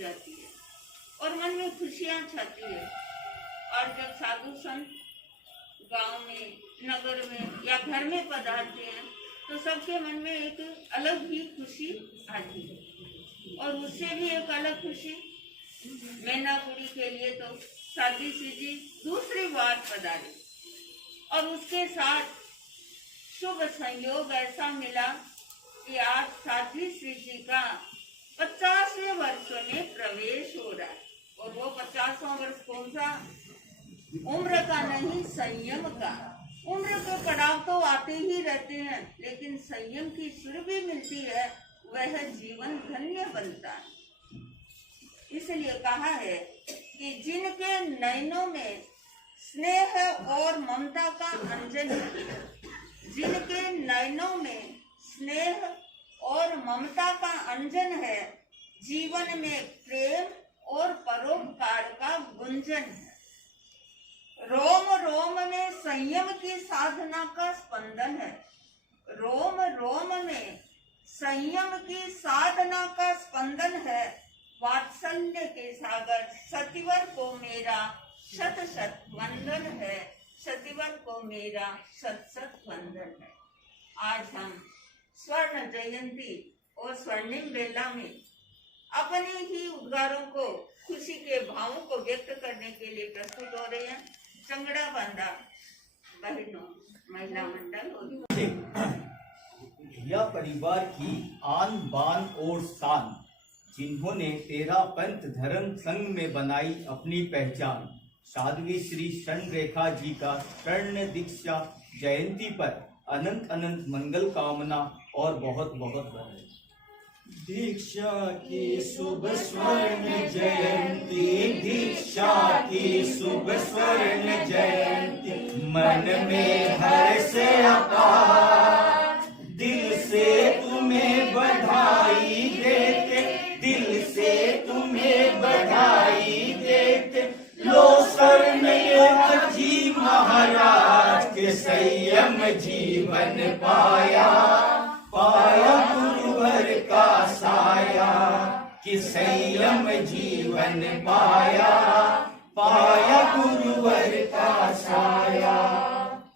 जाती है और मन में खुशियां छाती है। और जब साधु संत गांव में, नगर में या घर में पधारते हैं तो सबके मन में एक अलग ही खुशी आती है। और उससे भी एक अलग खुशी मैना कुड़ी के लिए तो साधी सी जी दूसरी बार पधारे और उसके साथ शुभ संयोग ऐसा मिला कि आज साधी श्री जी का 50वें वर्ष में प्रवेश हो रहा है। और वो 50वां वर्ष कौन सा? उम्र का नहीं, संयम का। उम्र के पड़ाव तो आते ही रहते हैं, लेकिन संयम की सुर भी मिलती है, वह जीवन धन्य बनता है। इसलिए कहा है कि जिनके नयनों में स्नेह और ममता का अंजन है, जिनके नयनों में स्नेह और ममता का अंजन है, जीवन में प्रेम और परोपकार का गुंजन है। रोम रोम में संयम की साधना का स्पंदन है। रोम रोम में संयम की साधना का स्पंदन है। वात्सल्य के सागर सतिवर को मेरा शत शत वंदन है। सतिवर को मेरा शत शत वंदन है। आज हम स्वर्ण जयंती और स्वर्णिम बेला में अपने ही उद्गारों को, खुशी के भावों को व्यक्त करने के लिए प्रस्तुत हो रहे हैं। चंगड़ा बांधा बहनों महिला मंडल यह परिवार की आन बान और शान, जिन्होंने 13 पंथ धर्म संघ में बनाई अपनी पहचान। साध्वी श्री शरण रेखा जी का स्वर्ण दीक्षा जयंती पर अनंत अनंत मंगल कामना और बहुत बहुत बधाई। दीक्षा की शुभ स्वर्ण जयंती, दीक्षा की शुभ स्वर्ण जयंती, मन में हर्ष अपार, दिल से तुम्हें बधाई देते, दिल से तुम्हें बधाई देते। लो स्वर्ण जी महाराज के संयम जीवन पाया, पाया गुरुवर का साया, कि संयम जीवन पाया, पाया गुरुवर का साया।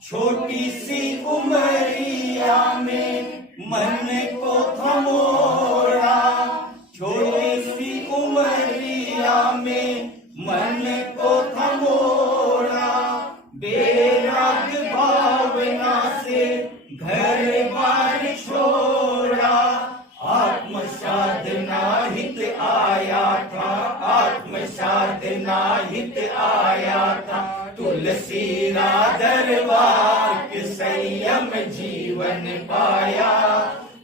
छोटी सी उमरिया में मन को थमोड़ा, छोटी सी उमरिया में मन को थमोड़ा, बेराग भावना से घर बार छोड़ा। आत्म साधना हित आया था, आत्म साधना हित आया था। तुलसी दरबार के संयम जीवन पाया,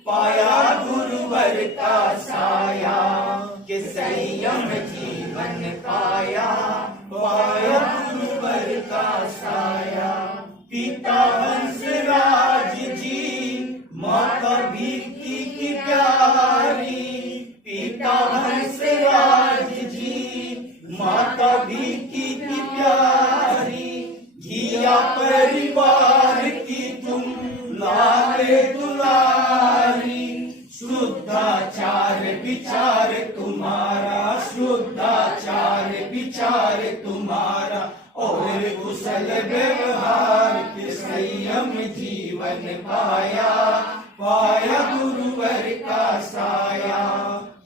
पाया गुरुवर का साया, के संयम जीवन पाया, पाया गुरुवर का साया। पिता हंसराज जी, माता भीखी की प्यारी, पिता हंसराज जी, माता भीखी की प्यारी। घिया परिवार की तुम लाल दुलारी, शुद्धाचार विचार तुम्हारा, शुद्धाचार विचार तुम्हारा, और कुशल व्यवहार के संयम जीवन पाया, पाया गुरुवर का साया,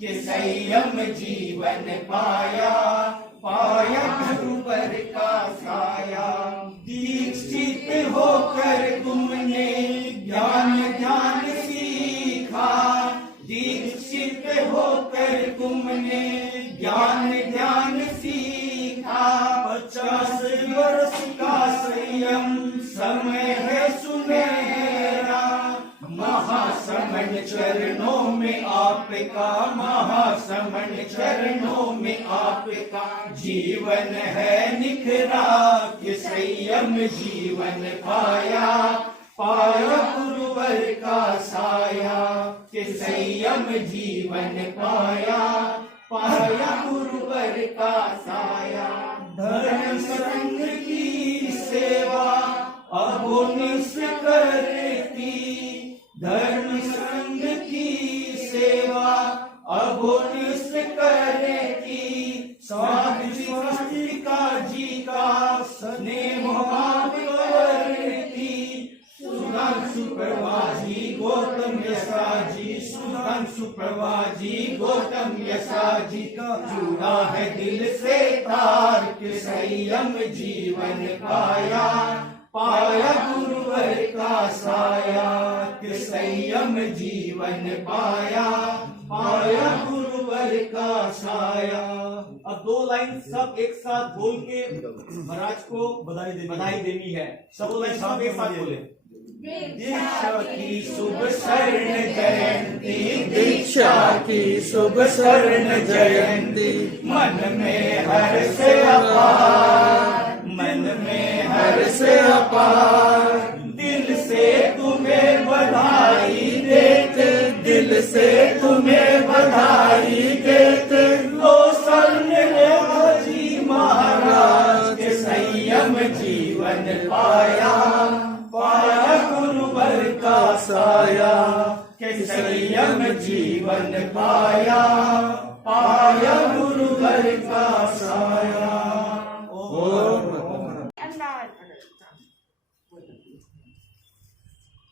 के संयम जीवन पाया, पाया गुरुवर का साया। दीक्षित होकर तुमने ज्ञान ध्यान सीखा, दीक्षित होकर तुमने ज्ञान ध्यान सीखा। 50 वर्ष का संयम समय है सुनहरा, महासमण चरणों में आपका, महासमण चरणों में आपका। जीवन है निखरा कि संयम जीवन पाया, पाया गुरुवर का साया, कि संयम जीवन पाया, पाया गुरुवर का साया। धर्म संघ की सेवा अबोनिस करती, धर्म संघ की सेवा अबोनिस करती। जुड़ा है दिल से तार के संयम जीवन पाया, पाया गुरुवर का साया के संयम जीवन पाया, पाया गुरुवर का साया। अब 2 लाइन सब एक साथ बोल के महाराज को बधाई देनी है। सब 2 लाइन सब एक साथ बोले। दीक्षा की शुभ स्वर्ण जयंती, दीक्षा की शुभ स्वर्ण जयंती, मन में हर्ष अपार, मन में हर्ष अपार, दिल से तुम्हें बधाई देते, दिल से तुम्हें बधाई देते, लो स्वर्ण रेखा जी महाराज के संयम जीवन पाया, पाया गुरुवर का साया के संयम जीवन पाया, पाया गुरुवर का साया।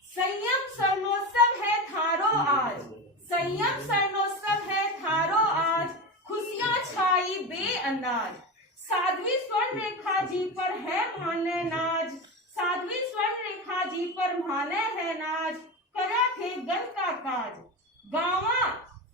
संयम स्वर्णोत्सव है थारो आज, संयम स्वर्णोत्सव है थारो आज, खुशियां छाई बेअंदाज, साध्वी स्वर्ण रेखा जी पर है माने नाज, साध्वी स्वर्ण रेखा जी पर माने है नाज, करा थे गण का काज, गावा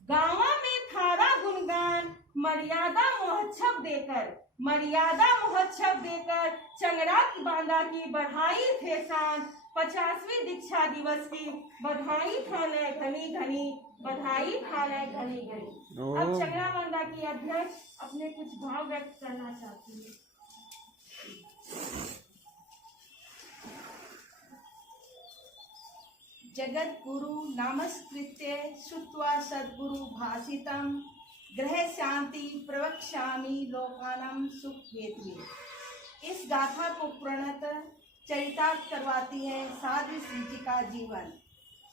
गावा में थारा गुणगान, मर्यादा महोत्सव देकर, मर्यादा महोत्सव देकर, चंगड़ा की बांदा की बढ़ाई थे शान, 50वीं दीक्षा दिवस की बधाई थाने घनी घनी, बधाई थाने घनी घनी। अब चंगड़ा बांदा की अध्यक्ष अपने कुछ भाव व्यक्त करना चाहती है। जगत गुरु नमस्कृत्य श्रुत्वा सद्गुरु भाषितम, ग्रह शांति प्रवक्ष्यामि लोकानां सुख हेतु। इस गाथा को प्रणतः चरितार्थ करवाती है साध्वी श्री जी का जीवन।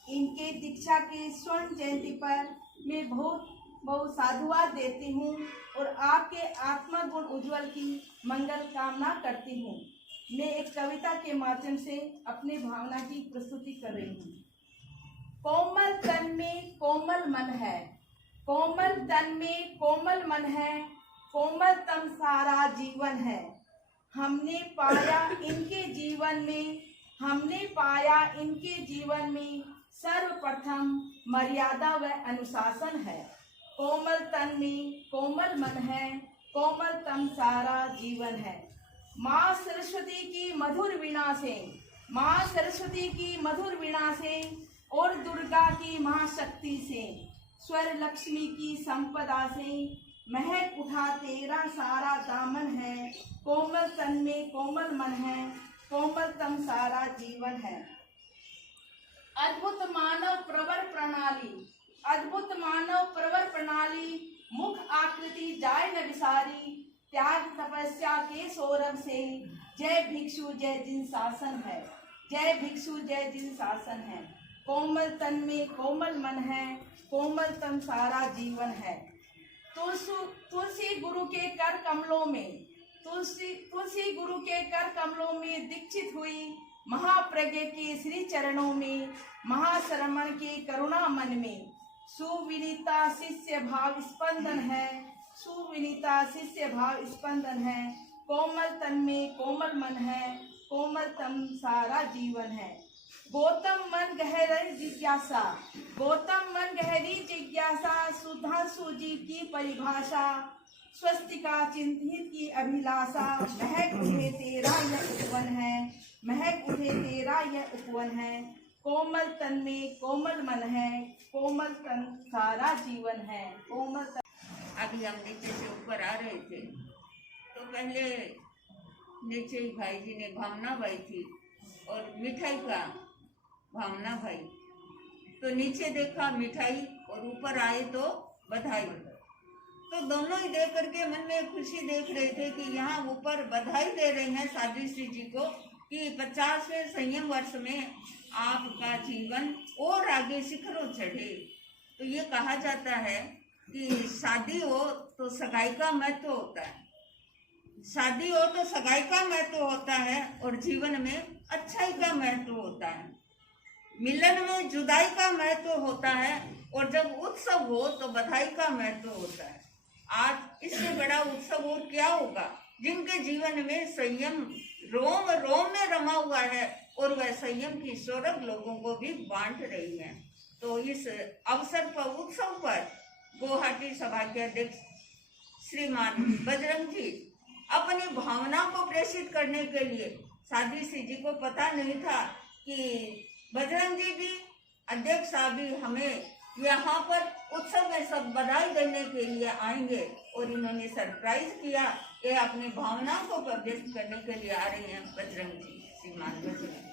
इनके दीक्षा की स्वर्ण जयंती पर मैं बहुत साधुवाद देती हूँ और आपके आत्मा गुण उज्जवल की मंगल कामना करती हूँ। मैं एक कविता के माध्यम से अपनी भावना की प्रस्तुति कर रही हूँ। कोमल तन में कोमल मन है, कोमल तन में कोमल मन है, कोमलतम सारा जीवन है। हमने पाया इनके जीवन में, हमने पाया इनके जीवन में सर्वप्रथम मर्यादा व अनुशासन है। कोमल तन में कोमल मन है, कोमलतम सारा जीवन है। माँ सरस्वती की मधुर वीणा से, माँ सरस्वती की मधुर वीणा से और दुर्गा की महाशक्ति से, स्वर लक्ष्मी की संपदा से महक उठा तेरा सारा दामन है। कोमल तन में कोमल मन है, कोमलतम सारा जीवन है। अद्भुत मानव प्रवर प्रणाली, अद्भुत मानव प्रवर प्रणाली, मुख आकृति जाय न विसारी, त्याग तपस्या के सौरभ से जय भिक्षु जय जिन शासन है, जय भिक्षु जय जिन शासन है। कोमल तन में कोमल मन है, कोमलतम सारा जीवन है। तुलसी गुरु के कर कमलों में, तुलसी गुरु के कर कमलों में दीक्षित हुई, महाप्रज्ञ के श्री चरणों में, महाश्रमण के करुणा मन में, सुविनीता शिष्य भाव स्पंदन है, सुविनीता शिष्य भाव स्पंदन है। कोमल तन में कोमल मन है, कोमलतम सारा जीवन है। गौतम मन गहरी जिज्ञासा, गौतम मन गहरी जिज्ञासा, सुधांशु जी की परिभाषा, स्वस्तिका चिंतित की अभिलाषा, महक उठे तेरा यह उपवन है, महक उठे तेरा यह उपवन है। कोमल तन में कोमल मन है, कोमल तन सारा जीवन है। कोमल तन। अभी हम नीचे से ऊपर आ रहे थे तो पहले नीचे ही भाई जी ने भावना भाई थी और मिठाई का भावना भाई, तो नीचे देखा मिठाई और ऊपर आए तो बधाई। तो दोनों ही देख करके मन में खुशी देख रहे थे कि यहाँ ऊपर बधाई दे रहे हैं साध्वी श्री जी को कि 50वें संयम वर्ष में आपका जीवन और आगे शिखरों चढ़े। तो ये कहा जाता है कि शादी हो तो सगाई का महत्व होता है, शादी हो तो सगाई का महत्व होता है और जीवन में अच्छाई का महत्व होता है। मिलन में जुदाई का महत्व होता है और जब उत्सव हो तो बधाई का महत्व होता है। आज इससे बड़ा उत्सव और क्या होगा, जिनके जीवन में संयम रोम रोम में रमा हुआ है और वह संयम की सौरभ लोगों को भी बांट रही है। तो इस अवसर पर, उत्सव पर गुवाहाटी सभा के अध्यक्ष श्रीमान बजरंग जी अपनी भावना को प्रेषित करने के लिए, साध्वी श्री जी को पता नहीं था कि बजरंग जी भी, अध्यक्ष साहब भी हमें यहाँ पर उत्सव में सब बधाई देने के लिए आएंगे, और इन्होंने सरप्राइज किया। ये अपनी भावना को व्यक्त करने के लिए आ रहे हैं बजरंग जी, श्रीमान बजरंग।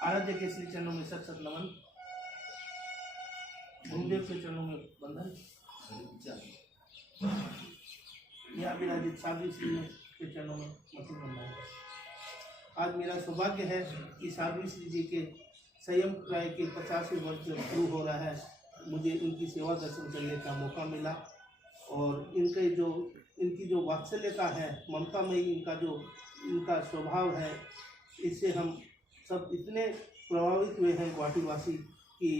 आराध्य के श्री चरणों में सत सत नमन, गुरुदेव के चरणों में बंधन। या विराजित साध्वी श्री के चरणों में मति बंधन। आज मेरा सौभाग्य है कि साध्वी श्री जी के संयम प्राय के 50वें वर्ष जब शुरू हो रहा है, मुझे इनकी सेवा दर्शन करने का मौका मिला। और इनकी जो वात्सल्यता है, ममता में इनका स्वभाव है, इससे हम सब इतने प्रभावित हुए हैं गुवाहाटी वासी कि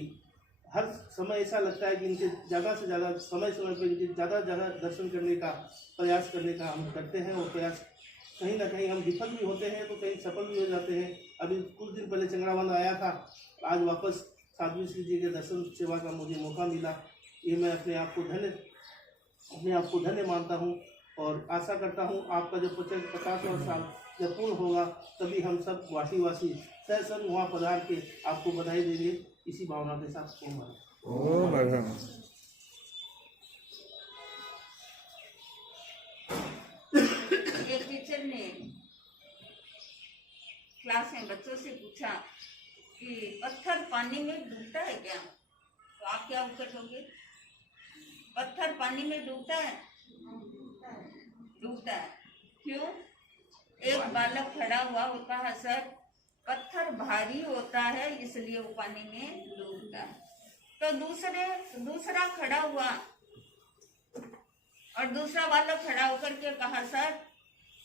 हर समय ऐसा लगता है कि इनके ज़्यादा से ज़्यादा समय पर इनके ज़्यादा दर्शन करने का प्रयास करने का हम करते हैं। और प्रयास कहीं ना कहीं हम विफल भी होते हैं तो कहीं सफल भी हो जाते हैं। अभी कुछ दिन पहले चंगड़ावन आया था, आज वापस साध्वी श्री जी के दर्शन सेवा का मुझे मौका मिला। ये मैं अपने आप को धन्य मानता हूँ और आशा करता हूँ आपका जब 50वां साल जब पूर्ण होगा तभी हम सब गुवाहाटी वासी सहसन वहाँ पधार के आपको बधाई देंगे। इसी भावना के साथ ओम भगवान। एक टीचर ने क्लास में बच्चों से पूछा कि पत्थर पानी में डूबता है क्या? तो आप क्या उत्तर दोगे? पत्थर पानी में डूबता है? डूबता है। क्यों? एक बालक खड़ा हुआ और कहा, सर पत्थर भारी होता है इसलिए वो पानी में डूबता है। तो दूसरा खड़ा हुआ और दूसरा बालक खड़ा होकर के कहा, सर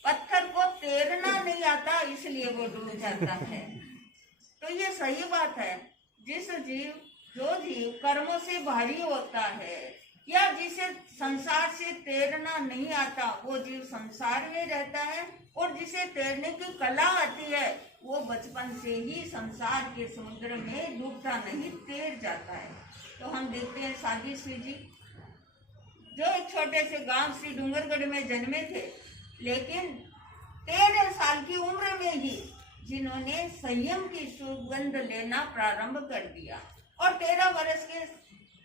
पत्थर को तैरना नहीं आता इसलिए वो डूब जाता है। तो ये सही बात है। जो जीव कर्मों से भारी होता है या जिसे संसार से तैरना नहीं आता, वो जीव संसार में रहता है, और जिसे तैरने की कला आती है वो बचपन से ही संसार के समुद्र में डूबता नहीं, तैर जाता है। तो हम देखते हैं साध्वी श्री जी जो एक छोटे से गांव श्री डूंगरगढ़ में जन्मे थे, लेकिन 13 साल की उम्र में ही जिन्होंने संयम की सुगंध लेना प्रारंभ कर दिया और 13 वर्ष के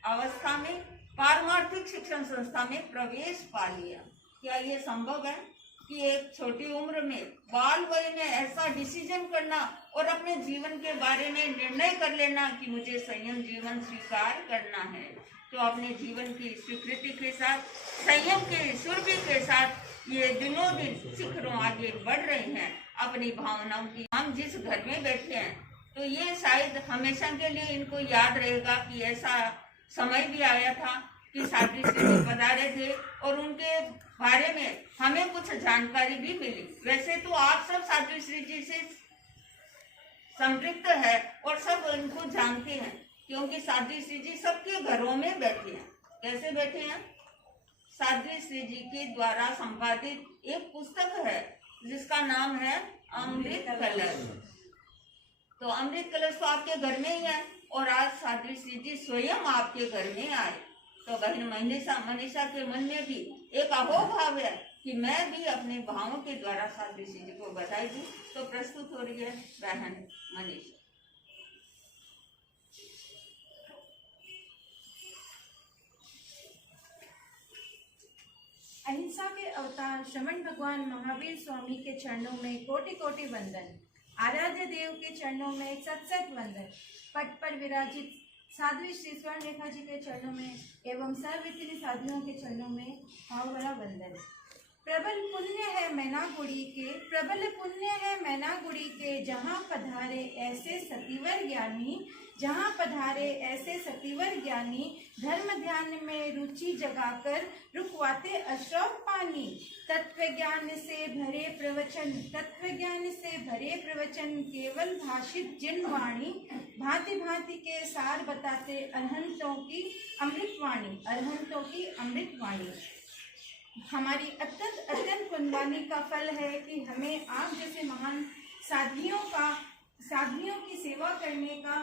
अवस्था में पारमार्थिक शिक्षण संस्था में प्रवेश पा लिया। क्या ये संभव है कि एक छोटी उम्र में, बाल वय में ऐसा डिसीजन करना और अपने जीवन के बारे में निर्णय कर लेना कि मुझे संयम जीवन स्वीकार करना है? तो अपने जीवन की स्वीकृति के साथ, संयम के सुरभि के साथ ये दिनों दिन शिखरों आगे बढ़ रहे हैं अपनी भावनाओं की। हम जिस घर में बैठे हैं तो ये शायद हमेशा के लिए इनको याद रहेगा कि ऐसा समय भी आया था कि साध्वी श्री जी पधारे थे और उनके बारे में हमें कुछ जानकारी भी मिली। वैसे तो आप सब साध्वी श्री जी से संपृक्त है और सब इनको जानते हैं, क्योंकि साध्वी श्री जी सबके घरों में बैठे हैं। कैसे बैठे हैं? साध्वी श्री जी के द्वारा संपादित एक पुस्तक है जिसका नाम है अमृत कलश। तो अमृत कलश तो आपके घर में ही है और आज साध्वी श्री जी स्वयं आपके घर में आए। तो बहन मनीषा के मन में भी एक अहोभाव है कि मैं भी अपने भावों के द्वारा साध्वी श्री जी को बधाई दूं। तो प्रस्तुत हो रही है बहन मनीषा। अहिंसा के अवतार श्रमण भगवान महावीर स्वामी के चरणों में कोटि कोटि वंदन। आराध्य देव के चरणों में सत सत वंदन। पट पर विराजित साध्वी श्री स्वर्ण रेखा जी के चरणों में एवं सर्ववित्तीय साधुओं के चरणों में भाव भरा वंदन। प्रबल पुण्य है मैनागुड़ी के, जहाँ पधारे ऐसे सतीवर ज्ञानी, जहाँ पधारे ऐसे सतीवर ज्ञानी, धर्म ध्यान में रुचि जगाकर रुकवाते अश्रफ पानी। तत्व ज्ञान से भरे प्रवचन केवल भाषित जिन वाणी, भांति भांति के सार बताते अरहंतों की अमृतवाणी। हमारी अत्यंत पुण्यवानी का फल है कि हमें आप जैसे महान साधवियों की सेवा करने का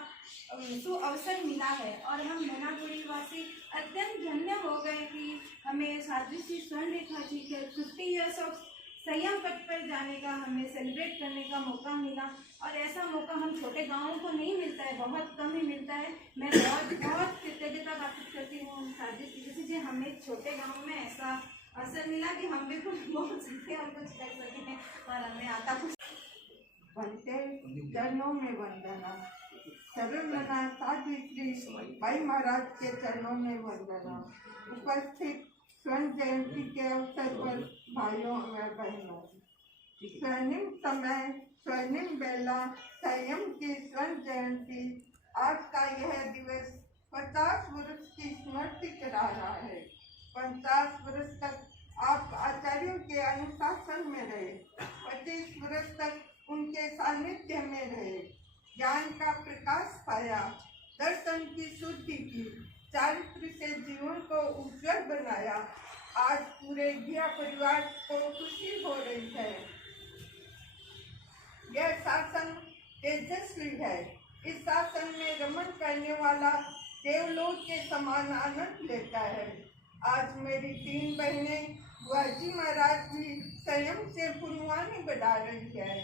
अवसर मिला है और हम मैनागुड़ी वासी अत्यंत धन्य हो गए कि हमें साध्वी श्री स्वर्ण रेखा जी के 50 ईयर्स ऑफ संयम पथ पर जाने का, हमें सेलिब्रेट करने का मौका मिला। और ऐसा मौका हम छोटे गाँवों को नहीं मिलता है, बहुत कम ही मिलता है। मैं बहुत कृतज्ञता व्यक्त करती हूँ साध्वी श्री जी, हमें छोटे गाँव में ऐसा अवसर मिला कि हम भी कुछ बोल सकें और कुछ कर सकें और हमें आता कुछ। बनते चरणों में वंदना, शरणना साध्वी श्री बाई महाराज के चरणों में वंदना। उपस्थित स्वर्ण जयंती के अवसर पर भाइयों व बहनों, स्वर्णिम समय, स्वर्णिम बेला, संयम की स्वर्ण जयंती, आज का यह दिवस 50 वर्ष की स्मृति करा रहा है। 50 वर्ष तक आप आचार्यों के अनुशासन में रहे, 25 वर्ष तक उनके सानिध्य में रहे, ज्ञान का प्रकाश पाया, दर्शन की शुद्धि की, चारित्र से जीवन को उज्जवल बनाया। आज पूरे घिया परिवार को खुशी हो रही है। यह शासन तेजस्वी है। इस शासन में रमन करने वाला देवलोक के समान आनंद लेता है। आज मेरी 3 बहनें बुआजी महाराज जी संयम से पुण्यवानी बढ़ा रही है।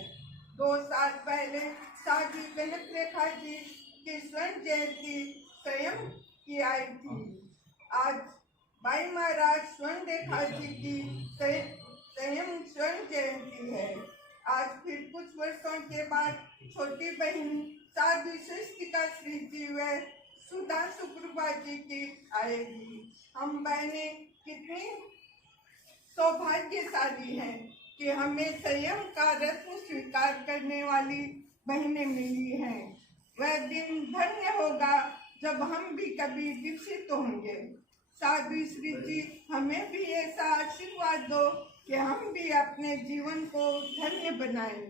2 साल पहले साध्वी कनक रेखा जी की स्वर्ण जयंती संयम की आई थी। आज बाई महाराज स्वर्ण रेखा जी की संयम स्वर्ण जयंती है। आज फिर कुछ वर्षों के बाद छोटी बहन साध्वी सृष्टिका श्री जी व सुधा सुप्रभा जी की आएगी। हम बहनें कितनी सौभाग्यशाली हैं कि हमें संयम का रत्न स्वीकार करने वाली बहनें मिली हैं। वह दिन धन्य होगा जब हम भी कभी विकसित होंगे। साध्वी श्री जी हमें भी ऐसा आशीर्वाद दो कि हम भी अपने जीवन को धन्य बनाएं।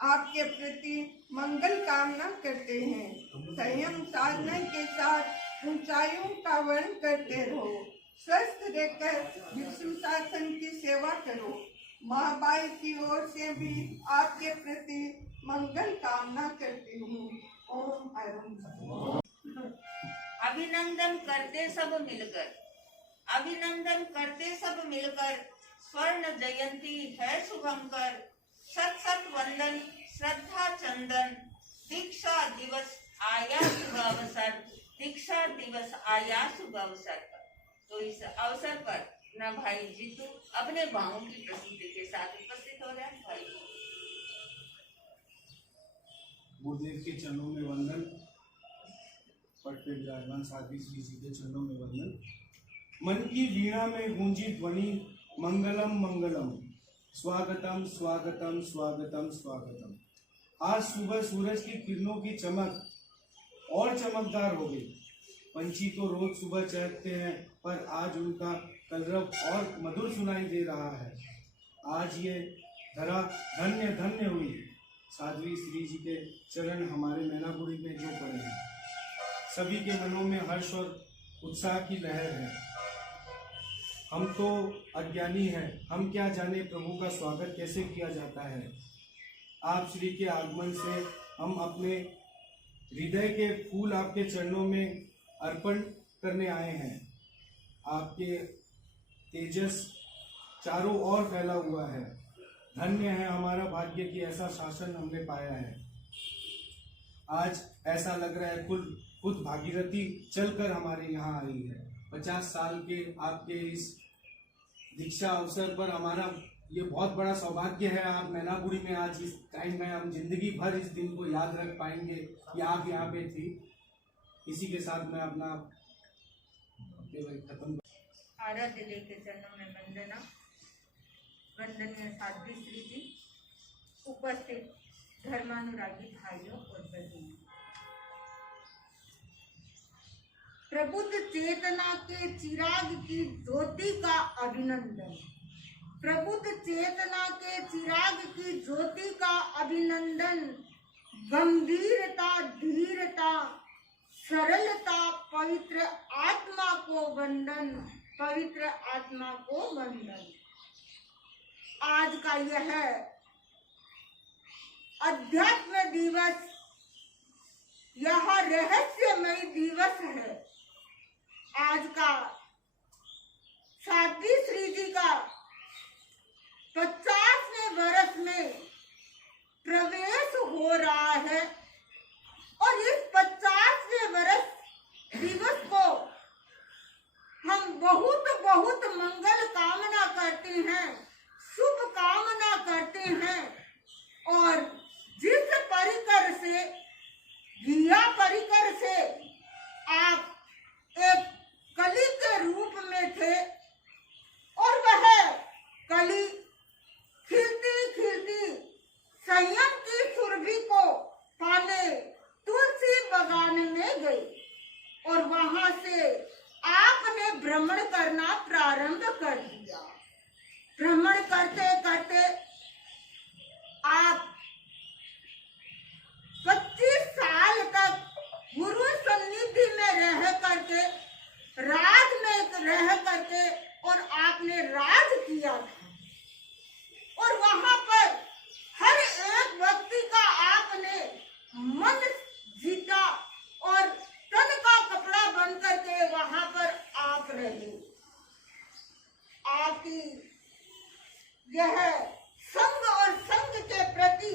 आपके प्रति मंगल कामना करते हैं। संयम साधना के साथ ऊंचाइयों का वर्ण करते रहो। स्वस्थ रहकर विष्णु शासन की सेवा करो। महाबाई की ओर से भी आपके प्रति मंगल कामना करती हूँ। ओम अरुण। अभिनंदन करते सब मिलकर स्वर्ण जयंती है शुभंकर। सत सत वंदन श्रद्धा चंदन, दीक्षा दिवस आया शुभ अवसर पर। तो इस अवसर पर न भाई जीतू अपने भावों की प्रसिद्धि के साथ उपस्थित हो रहे हैं। भाई गुरुदेव के चरणों में वंदन, पट पे विराजमान साध्वी श्री जी के चरणों में वंदन। मन की वीणा में गूंजी ध्वनि मंगलम मंगलम, स्वागतम स्वागतम स्वागतम स्वागतम। आज सुबह सूरज की किरणों की चमक और चमकदार हो गई। पंछी तो रोज सुबह चहकते हैं, पर आज उनका कलरव और मधुर सुनाई दे रहा है। आज ये धरा धन्य धन्य हुई। साध्वी श्री जी के चरण हमारे मैनागुड़ी में जो पड़े हैं, सभी के मनों में हर्ष और उत्साह की लहर है। हम तो अज्ञानी हैं, हम क्या जाने प्रभु का स्वागत कैसे किया जाता है। आप श्री के आगमन से हम अपने हृदय के फूल आपके चरणों में अर्पण करने आए हैं। आपके तेजस चारों ओर फैला हुआ है। धन्य है हमारा भाग्य कि ऐसा शासन हमने पाया है। आज ऐसा लग रहा है खुद भागीरथी चलकर हमारे यहाँ आई है। 50 साल के आपके इस दीक्षा अवसर पर हमारा ये बहुत बड़ा सौभाग्य है। आप मैनागुड़ी में आज इस टाइम में हम जिंदगी भर इस दिन को याद रख पाएंगे कि आप यहाँ पे थी। इसी के साथ मैं अपना खत्म। आराध्य देव के चरणों में वंदना। वंदनीय साध्वी श्री जी, उपस्थित धर्मानुरागी भाइयों और बहनों, प्रबुद्ध चेतना के चिराग की ज्योति का अभिनंदन। प्रबुद्ध चेतना के चिराग की ज्योति का अभिनंदन। गंभीरता, धीरता, सरलता, पवित्र आत्मा को वंदन, पवित्र आत्मा को वंदन। आज का यह अध्यात्म दिवस, यह रहस्यमय दिवस है। आज का साध्वी श्री जी का 50वें वर्ष में प्रवेश हो रहा है और इस 50वें वर्ष दिवस को हम बहुत बहुत मंगल कामना करते हैं, शुभ कामना करते हैं। और जिस परिकर से, घिया परिकर से आप एक कली के रूप में थे और वह कली खिलती खिलती संयम की सुरभि को पाने तुलसी बगान में गई और वहां से आपने भ्रमण करना प्रारंभ कर दिया। भ्रमण करते करते आप 25 साल तक गुरु सन्निधि में रह करके, राज में रह करके और आपने राज किया था और वहां पर हर एक व्यक्ति का आपने मन जीता और तन का कपड़ा बन करके वहां पर आप रहे। आपकी यह संग और संग के प्रति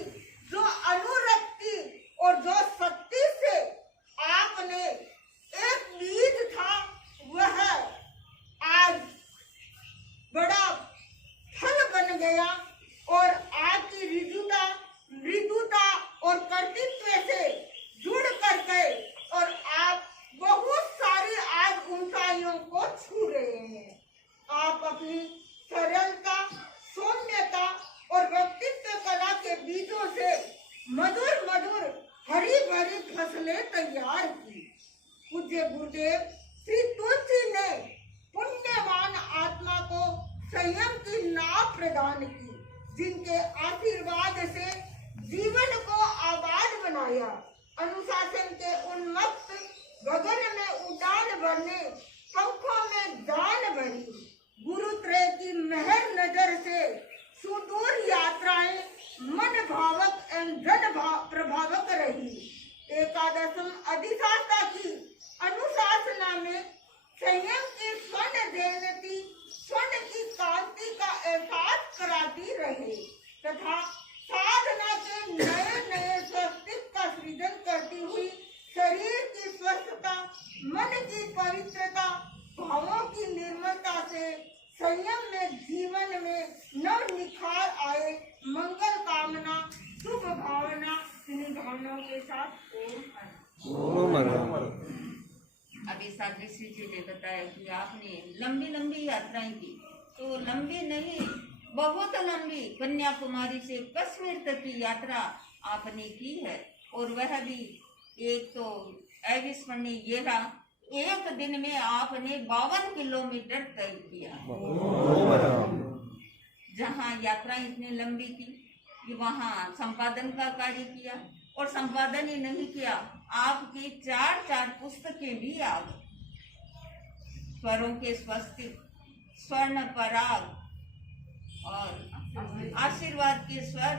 जो अनुरक्ति और जो शक्ति से आपने एक बीज था, वह आज बड़ा फल बन गया और आपकी मृदुता और कर्तृत्व से जुड़ कर गए और आप बहुत सारी आज ऊंचाइयों को छू रहे हैं। आप अपनी सरलता, सौम्यता और व्यक्तित्व कला के बीजों से मधुर मधुर हरी भरी फसलें तैयार की। पूज्य गुरुदेव श्री तुलसी ने पुण्यवान आत्मा को संयम की नाव प्रदान की, जिनके आशीर्वाद से जीवन को आबाद बनाया। अनुशासन के उन्मत्त गगन में उड़ान भरने, पंखों में जान भरी, गुरुत्रय की मेहर नजर से सुदूर यात्राएं मन भावक एवं जन प्रभावक रही। एकादशम अधिष्ठाता की अनुशासना में संयम की स्वर्ण जयंती, स्वर्ण की कांति का एहसास कराती रहे तथा साधना के नए नए स्वस्तित्व का सृजन करती हुई शरीर की स्वस्थता, मन की पवित्रता, भावों की निर्मलता से संयम में जीवन में नव निखार आए। मंगल कामना, शुभ भावना, इन्हीं भावनाओं के साथ ओम हरि। अभी साध्वी श्री जी ने बताया कि आपने लंबी लंबी यात्राएं की, तो लंबी नहीं, बहुत लंबी कन्याकुमारी से कश्मीर तक की यात्रा आपने की है और वह भी एक तो अविस्मरणीय ये रहा, एक दिन में आपने 52 किलोमीटर तय किया। जहाँ यात्राएं इतनी लंबी थी कि वहाँ संपादन का कार्य किया और संपादन ही नहीं किया, आपकी 4 पुस्तकें भी आ गई। स्वरों के स्वस्तिक, स्वर्ण पराग और आशीर्वाद के स्वर,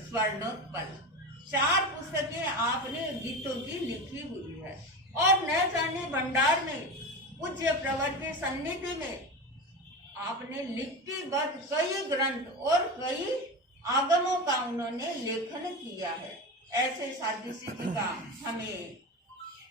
स्वर्णोत्पल, 4 पुस्तकें आपने गीतों की लिखी हुई है। और न जाने भंडार में पूज्य प्रवर के सन्निधि में आपने लिपिबद्ध कई ग्रंथ और कई आगमों का उन्होंने लेखन किया है। ऐसे साध्वी श्री जी का हमें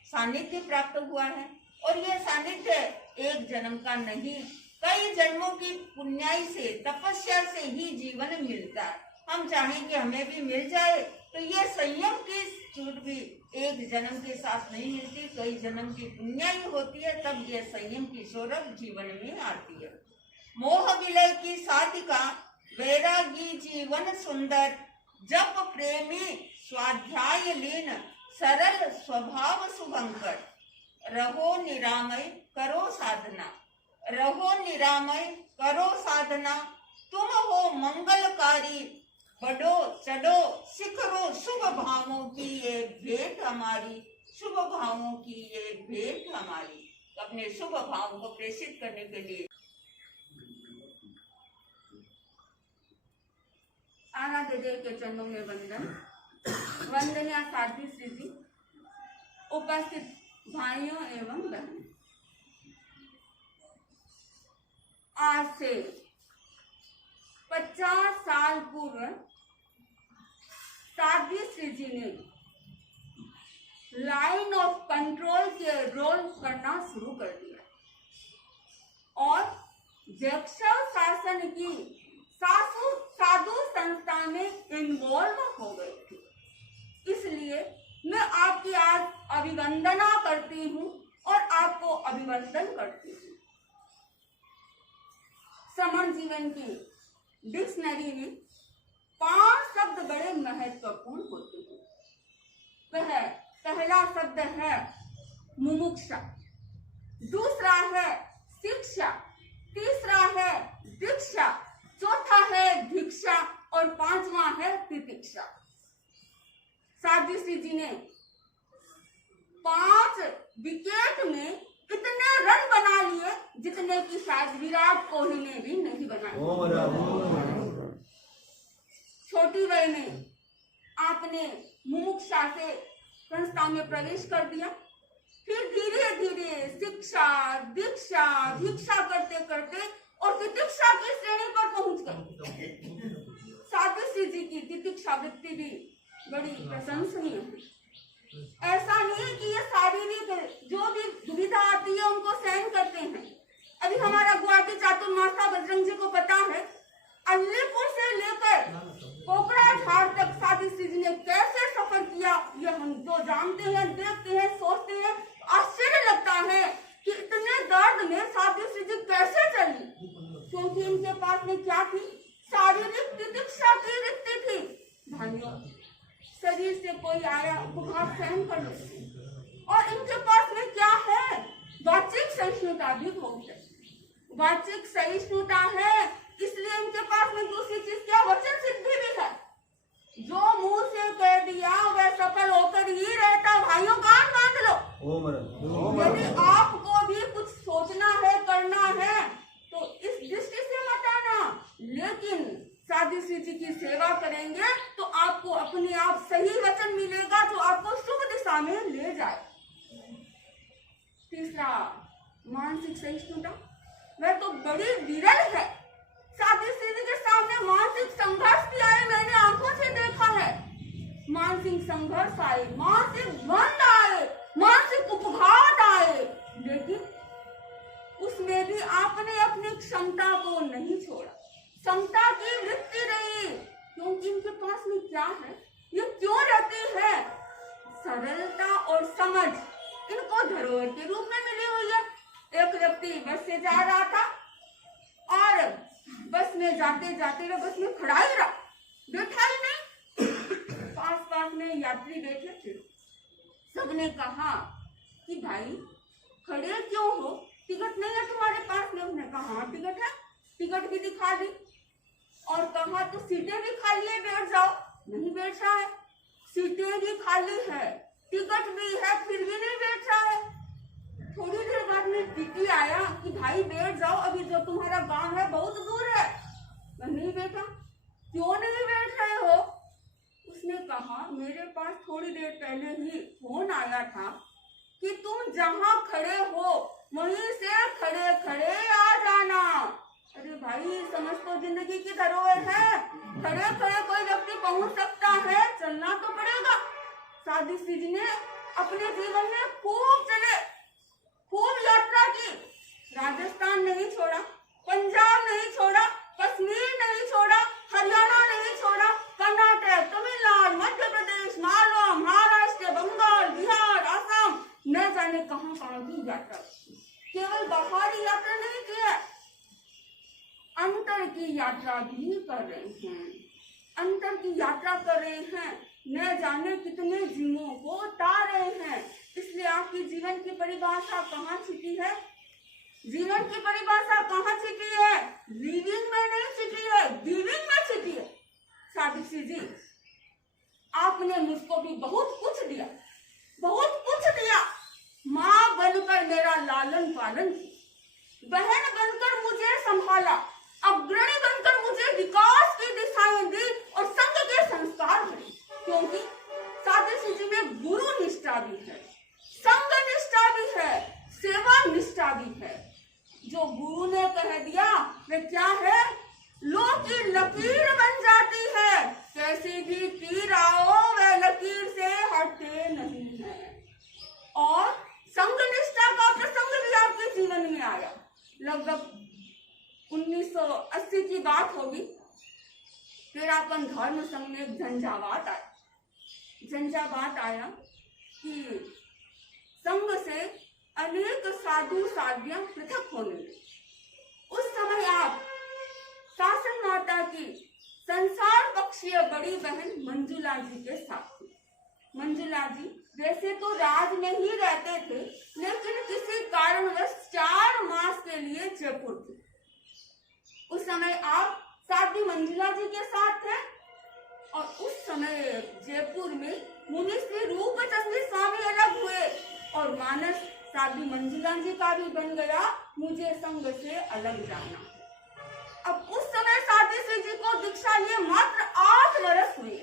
सानिध्य प्राप्त हुआ है और यह सानिध्य एक जन्म का नहीं, कई जन्मों की पुण्याई से, तपस्या से ही जीवन मिलता है। हम चाहें कि हमें भी मिल जाए तो ये संयम की चूट भी एक जन्म के साथ नहीं मिलती, कई जन्म की पुण्याई होती है, तब ये संयम की सौरभ जीवन में आती है। मोह विलय की साधिका, वैरागी जीवन सुंदर, जब प्रेमी स्वाध्याय लीन, सरल स्वभाव शुभंकर। रहो निरामय करो साधना, रहो निरामय करो साधना, तुम हो मंगलकारी, बढ़ो चढ़ो शिखरो, शुभ भावों की ये भेंट हमारी, शुभ भावों की ये भेंट हमारी। अपने शुभ भाव को प्रेषित करने के लिए आराध्य देव के चरणों में वंदन। वंदनीय साध्वी श्री जी, उपस्थित भाइयों एवं बहनों, आज से 50 साल पूर्व साध्वी श्री जी ने लाइन ऑफ कंट्रोल के रोल करना शुरू कर दिया और जक्षव शासन की साधु संस्था में इन्वॉल्व हो गई थी। इसलिए मैं आपकी आज अभिवंदना करती हूँ और आपको अभिवंदन करती हूँ। समण जीवन की डिक्शनरी में 5 शब्द बड़े महत्वपूर्ण होते हैं। वह पहला शब्द है मुमुक्षा, दूसरा है शिक्षा, तीसरा है दीक्षा, चौथा है भिक्षा और 5वां है तितिक्षा। साध्वी श्री जी ने 5 विकेट में इतने रन बना लिए जितने कि शायद विराट कोहली ने भी नहीं बनाए। छोटी वय में आपने मुमुक्षा से संस्था में प्रवेश कर दिया, फिर धीरे धीरे शिक्षा दीक्षा भिक्षा करते करते और तितिक्षा की श्रेणी पर पहुंच गए। साध्वी श्री जी की तितिक्षा वृत्ति भी बड़ी प्रशंसनीय है। ऐसा नहीं है कि ये शारीरिक जो भी दुविधा आती है उनको सहन करते हैं। अभी हमारा गुवाहाटी चातुर्मासा बजरंग जी को पता है, अलीपुर से लेकर कोकराझार तक साध्वी श्री जी ने कैसे सफर किया, ये हम जो जानते हैं, देखते हैं, सोचते हैं, आश्चर्य लगता है कि इतने दर्द में साध्वी श्री जी कैसे चली, क्योंकि इनके पास में क्या थी? शारीरिक तितिक्षा की वृत्ति थी। भाइयों, शरीर से कोई आया बुखार सहन कर लेते, और इनके पास में क्या है? वाचिक सहिष्णुता भी बहुत है। वाचिक सहिष्णुता है, इसलिए इनके पास में दूसरी चीज क्या? वचन सिद्धि भी है। जो मुंह से कह दिया वह सफल होकर ही रहता। भाइयों, कान बांध लो। यदि आपको भी कुछ सोचना है, करना है, तो इस दृष्टि से मत आना, लेकिन साध्वी श्री जी की सेवा करेंगे तो आपको अपने आप सही वचन मिलेगा जो आपको शुभ दिशा में ले जाए। तीसरा, मानसिक सहिष्णुता, वह तो बड़ी विरल है। साध्वी श्री जी के सामने मानसिक संघर्ष भी आए, मैंने आंखों से देखा है। मानसिक संघर्ष आए, मानसिक द्वंद आए, मानसिक उपघात आए, लेकिन उसमें भी आपने अपनी क्षमता को नहीं छोड़ा। क्षमता की वृत्ति रही, क्योंकि इनके पास में क्या है? ये क्यों रहती है? सरलता और समझ इनको धरोहर के रूप में मिली हुई है। एक व्यक्ति बस से जा रहा था और बस में जाते जाते वह बस में खड़ा ही रहा, बैठा ही नहीं। पास में यात्री बैठे थे, सबने कहा कि भाई खड़े क्यों हो, टिकट नहीं है तुम्हारे पास में? उसने कहा हाँ टिकट है, टिकट भी दिखा दी और कहा तो सीटें भी खाली है, बैठ जाओ। नहीं बैठ रहा है, सीटें भी खाली है, टिकट भी है, फिर भी नहीं बैठ रहा है। थोड़ी देर बाद में टीटी आया कि भाई बैठ जाओ, अभी जो तुम्हारा गांव है बहुत दूर है। नहीं बेटा, क्यों नहीं बैठ रहे हो? उसने कहा मेरे पास थोड़ी देर पहले ही फोन आया था कि तुम जहाँ खड़े हो वहीं से खड़े खड़े आ जाना। अरे भाई, समझ तो जिंदगी की धरोहर है, खड़े खड़े कोई व्यक्ति पहुंच सकता है, चलना तो पड़ेगा। साध्वी श्री जी ने अपने जीवन में खूब चले, खूब यात्रा की, राजस्थान नहीं छोड़ा, पंजाब नहीं छोड़ा, कश्मीर नहीं छोड़ा, हरियाणा नहीं छोड़ा, कर्नाटक, तमिलनाडु, मध्य प्रदेश, मालवा, महाराष्ट्र, बंगाल, बिहार, असम, न जाने कहां कहां की यात्रा। केवल बाहरी यात्रा नहीं की है, अंतर की यात्रा भी कर रहे हैं। अंतर की यात्रा कर रहे हैं, न जाने कितने जिलों को उतार रहे हैं, इसलिए आपकी जीवन की परिभाषा कहाँ छिपी है? जीवन की परिभाषा कहाँ छिपी है? लिविंग में नहीं छिपी है, गिविंग में छिपी है। सावित्री जी, आपने मुझको भी बहुत कुछ दिया, बहुत कुछ दिया। माँ बनकर मेरा लालन पालन किया, बहन बनकर मुझे संभाला, अग्रणी बनकर मुझे विकास की दिशाएं दी और संघ के संस्कार भरे। क्योंकि सावित्री जी में गुरु निष्ठा भी है, संघ निष्ठा भी है, सेवा निष्ठा भी है। जो गुरु ने कह दिया वे क्या है? लो की लकीर बन जाती है, कैसी भी तीर आओ वह लकीर से हटते नहीं है। और संघ निष्ठा का प्रसंग भी आपके जीवन में आया। लगभग 1980 की बात होगी। तेरापन धर्म संघ में एक झंझावात आया कि संघ से अनेक साधु साध्वियां पृथक होने लगी। उस समय आप शासन माता की संसार पक्षीय बड़ी बहन मंजुला जी के साथ थे। मंजुला जी वैसे तो राज में ही रहते थे, लेकिन किसी कारणवश 4 मास के लिए जयपुर थे। उस समय आप साध्वी मंजुला जी के साथ थे और उस समय जयपुर में मुनि श्री रूपचंद्र स्वामी अलग हुए और मानस साध्वी मंजुला जी का भी बन गया, मुझे संघ से अलग जाना। अब उस समय सावित्री जी को दीक्षा लिए मात्र 8 वर्ष हुए,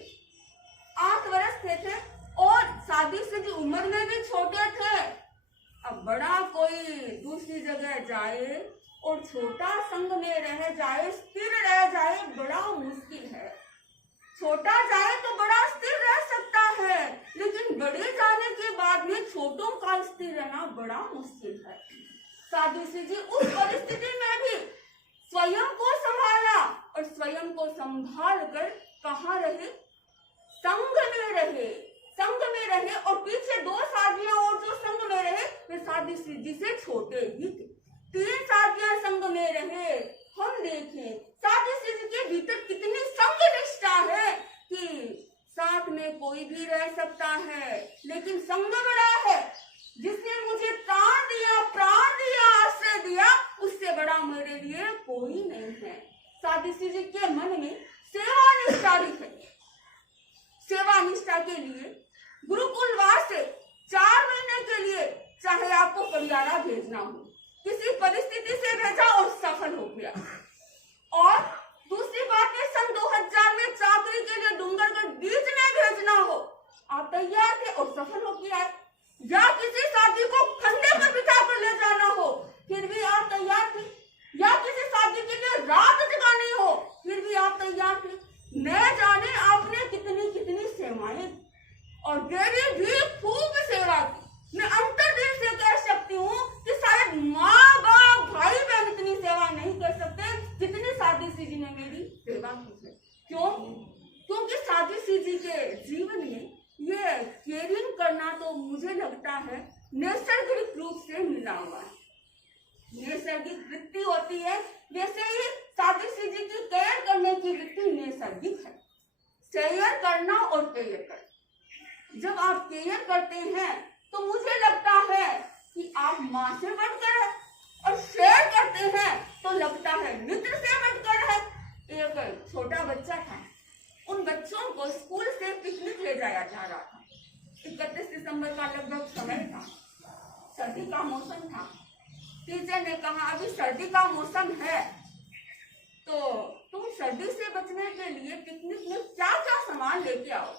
8 वर्ष थे और सावित्री जी उम्र में भी छोटे थे। अब बड़ा कोई दूसरी जगह जाए और छोटा संघ में रह जाए, स्थिर रह जाए, बड़ा मुश्किल है। छोटा जाए तो बड़ा स्थिर रह सकता है, लेकिन बड़े जाने के बाद में छोटों का स्थिर रहना बड़ा मुश्किल है। सावित्री जी उस परिस्थिति में भी स्वयं को संभाला और स्वयं को संभाल कर कहाँ रहे? संघ में रहे, संघ में रहे। और पीछे 2 साधियां और जो संघ में रहे वे सावित्री जी से छोटे ही थे। 3 साधियां संघ में रहे। हम देखें सावित्री जी के भीतर कितनी संघ निष्ठा है कि साथ में कोई भी रह सकता है, लेकिन संघ बड़ा है। जिसने मुझे प्राण दिया, आश्रय दिया, उससे बड़ा मेरे लिए कोई नहीं है। सावित्री जी के मन में सेवा निष्ठा भी है। सेवा निष्ठा के लिए गुरुकुलवास से 4 महीने के लिए चाहे आपको परिवारा भेजना हो, किसी परिस्थिति से भेजा और सफल हो गया। और दूसरी बात है, सन 2000 में चाकरी के लिए डूंगरगढ़ बीच में भेजना हो, आप तैयार थे और सफल हो गया। या किसी शादी को खंडे पर बिठा कर ले जाना हो, फिर भी आप तैयार थे। या किसी शादी के लिए रात जगानी हो, फिर भी आप तैयार थे। न जाने आपने कितनी कितनी सेवाएं और देवी भी खूब सेवा की। मैं अंतर्दिल से कह सकती हूँ कि शायद माँ बाप भाई बहन इतनी सेवा नहीं कर सकते जितनी सावित्री जी ने मेरी सेवा की है। क्यों? क्योंकि सावित्री जी के जीवन में ये केयरिंग करना तो मुझे लगता है नैसर्गिक रूप से मिला हुआ है। नैसर्गिक वृत्ति होती है, वैसे ही सावित्री जी की केयर करने की वृत्ति नैसर्गिक है। शेयर करना और केयर करना, जब आप केयर करते हैं तो मुझे लगता है कि आप माँ से बढ़कर है, और शेयर करते हैं तो लगता है मित्र से बढ़कर है। एक छोटा बच्चा था, उन बच्चों को स्कूल से पिकनिक ले जाया जा रहा था। 31 दिसंबर का लगभग समय था, सर्दी का मौसम था। टीचर ने कहा अभी सर्दी का मौसम है तो तुम सर्दी से बचने के लिए पिकनिक में क्या क्या सामान लेके आओ।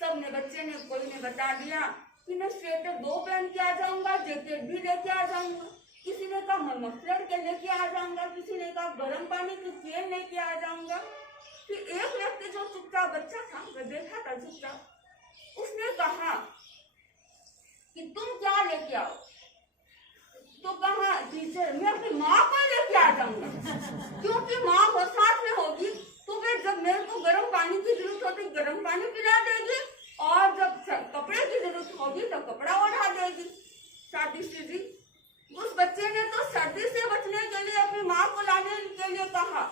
सबने बच्चे ने कोई ने बता दिया कि मैं स्वेटर 2 पहन के आ जाऊंगा, जैकेट भी लेके आ जाऊंगा। किसी ने कहा मैं मफलर के लेके आ जाऊंगा, किसी ने कहा गर्म पानी की केन लेके आ जाऊंगा। फिर एक व्यक्ति जो चुपचाप बच्चा था, वह देखा था चुपचाप, उसने कहा कि तुम क्या लेके आओ? तो कहा टीचर मैं अपनी माँ को लेके आ जाऊंगा, क्योंकि माँ वो साथ में होगी तो फिर जब मेरे को गर्म पानी की जरूरत होगी गर्म पानी पिला देगी, और जब कपड़े की जरूरत होगी तो कपड़ा ओढ़ा देगी। सावित्री जी, उस बच्चे ने तो सर्दी से बचने के लिए अपनी माँ को लाने के लिए कहा।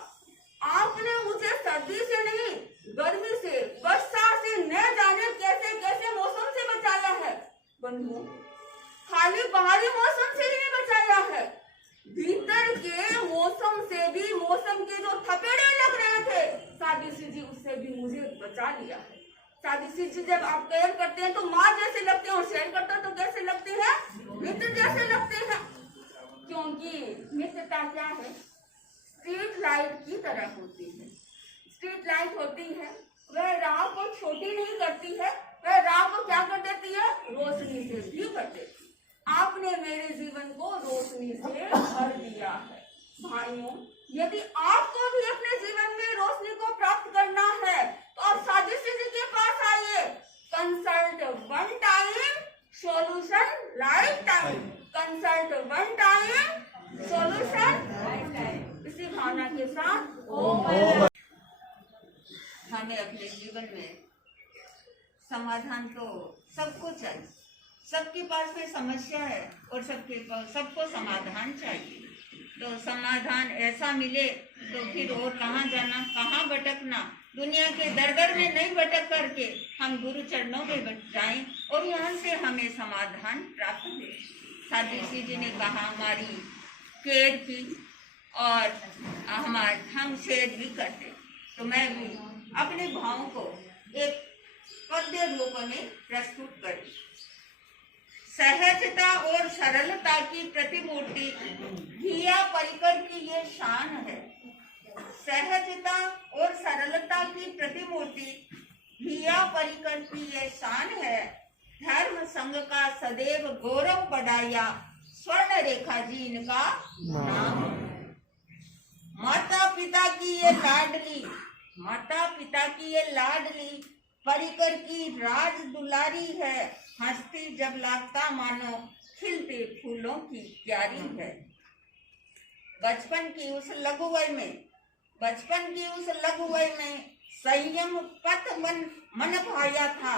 आपने मुझे सर्दी से नहीं, गर्मी से, वर्षा से, न जाने कैसे कैसे मौसम से बचाया है। बंधुओं, खाली बाहरी मौसम से ही नहीं बचाया है, भीतर के मौसम से भी, मौसम के जो थपेड़े लग रहे थे सादुसी जी, उससे भी मुझे बचा लिया है। सादुसी जी, जब आप केयर करते हैं तो माँ जैसे लगते हैं और शेयर करते हैं तो कैसे लगते हैं? मित्र जैसे लगते हैं। क्योंकि मित्रता क्या है? स्ट्रीट लाइट की तरह होती है। स्ट्रीट लाइट होती है, वह राह को छोटी नहीं करती है, वह राह को क्या कर देती है? रोशनी से भी कर देती है। आपने मेरे जीवन को रोशनी से भर दिया है। भाइयों, यदि आपको भी अपने जीवन में रोशनी को प्राप्त करना है तो आप सादुसी जी के पास आइए। Consult one time, solution life time. Consult one time, solution life time. इसी भावना के साथ हमें अपने जीवन में समाधान तो सबको चाहिए। सबके पास में समस्या है और सबको समाधान चाहिए। तो समाधान ऐसा मिले तो फिर और कहाँ जाना, कहाँ भटकना। दुनिया के दर में नहीं भटक करके हम गुरु चरणों में जाएं और यहाँ से हमें समाधान प्राप्त हो। सादुसी जी ने कहा हमारी केयर की और हम शेयर भी करते, तो मैं भी अपने भावों को एक पद्य रूप में प्रस्तुत करी। सहजता और सरलता की प्रतिमूर्ति धिया परिकर की ये शान है। सहजता और सरलता की प्रतिमूर्ति धिया परिकर की ये शान है। धर्म संघ का सदैव गौरव बढ़ाया, स्वर्ण रेखा जी इनका नाम। माता पिता की ये लाडली परिकर की राज दुलारी है। हंसती जब लागता मानो खिलते फूलों की क्यारी है। बचपन की उस लघु वय में संयम पथ मन भाया था।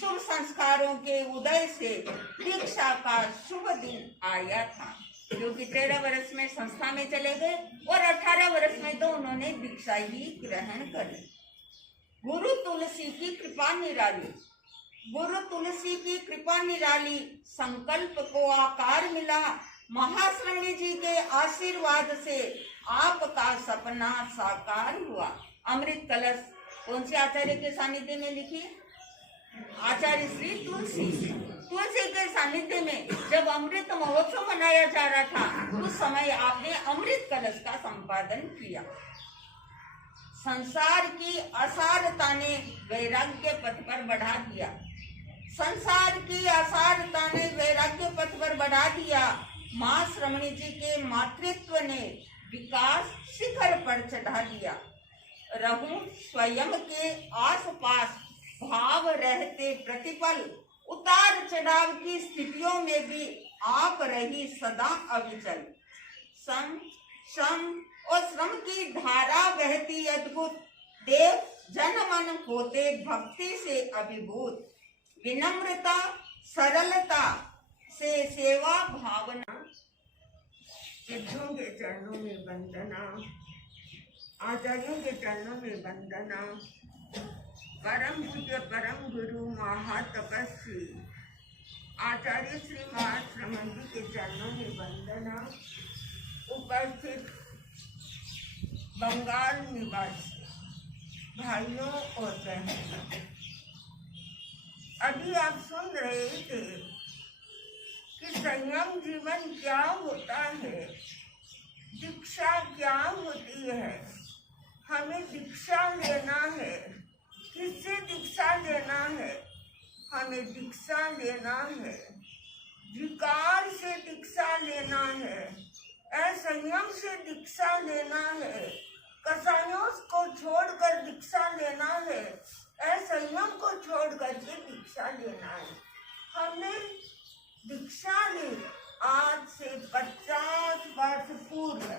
शुभ संस्कारों के उदय से दीक्षा का शुभ दिन आया था। जो कि 13 वर्ष में संस्था में चले गए और 18 वर्ष में तो उन्होंने दीक्षा ही ग्रहण कर ली। गुरु तुलसी की कृपा निराली, संकल्प को आकार मिला। महाश्रवणी जी के आशीर्वाद से आपका सपना साकार हुआ। अमृत कलश कौन से आचार्य के सानिध्य में लिखी? आचार्य श्री तुलसी के सानिध्य में जब अमृत महोत्सव मनाया जा रहा था, उस समय आपने अमृत कलश का संपादन किया। संसार की असारता ने वैराग्य पथ पर बढ़ा दिया। माँ श्रवणी जी के मातृत्व ने विकास शिखर पर चढ़ा दिया। रहूं स्वयं के आसपास भाव रहते प्रतिपल, उतार चढ़ाव की स्थितियों में भी आप रही सदा अविचल। श्रम और श्रम की धारा बहती अद्भुत, देव जन मन होते भक्ति से अभिभूत। विनम्रता सरलता से सेवा भावना, सिद्धों के चरणों में वंदना, आचार्यों के चरणों में वंदना। परम पूज्य परम गुरु महातपस्वी आचार्य श्री महाश्रमण जी के चरणों में वंदना। उपस्थित बंगाल निवासी भाइयों और बहनों, अभी आप सुन रहे थे कि संयम जीवन क्या होता है, दीक्षा क्या होती है। हमें दीक्षा लेना है। किससे दीक्षा लेना है? हमें दीक्षा लेना है, विकार से दीक्षा लेना है, असंयम से दीक्षा लेना है, कसायों को छोड़कर दीक्षा लेना है, असंयम को छोड़कर के दीक्षा लेना है। हमने दीक्षा ली आज से 50 वर्ष पूर्व।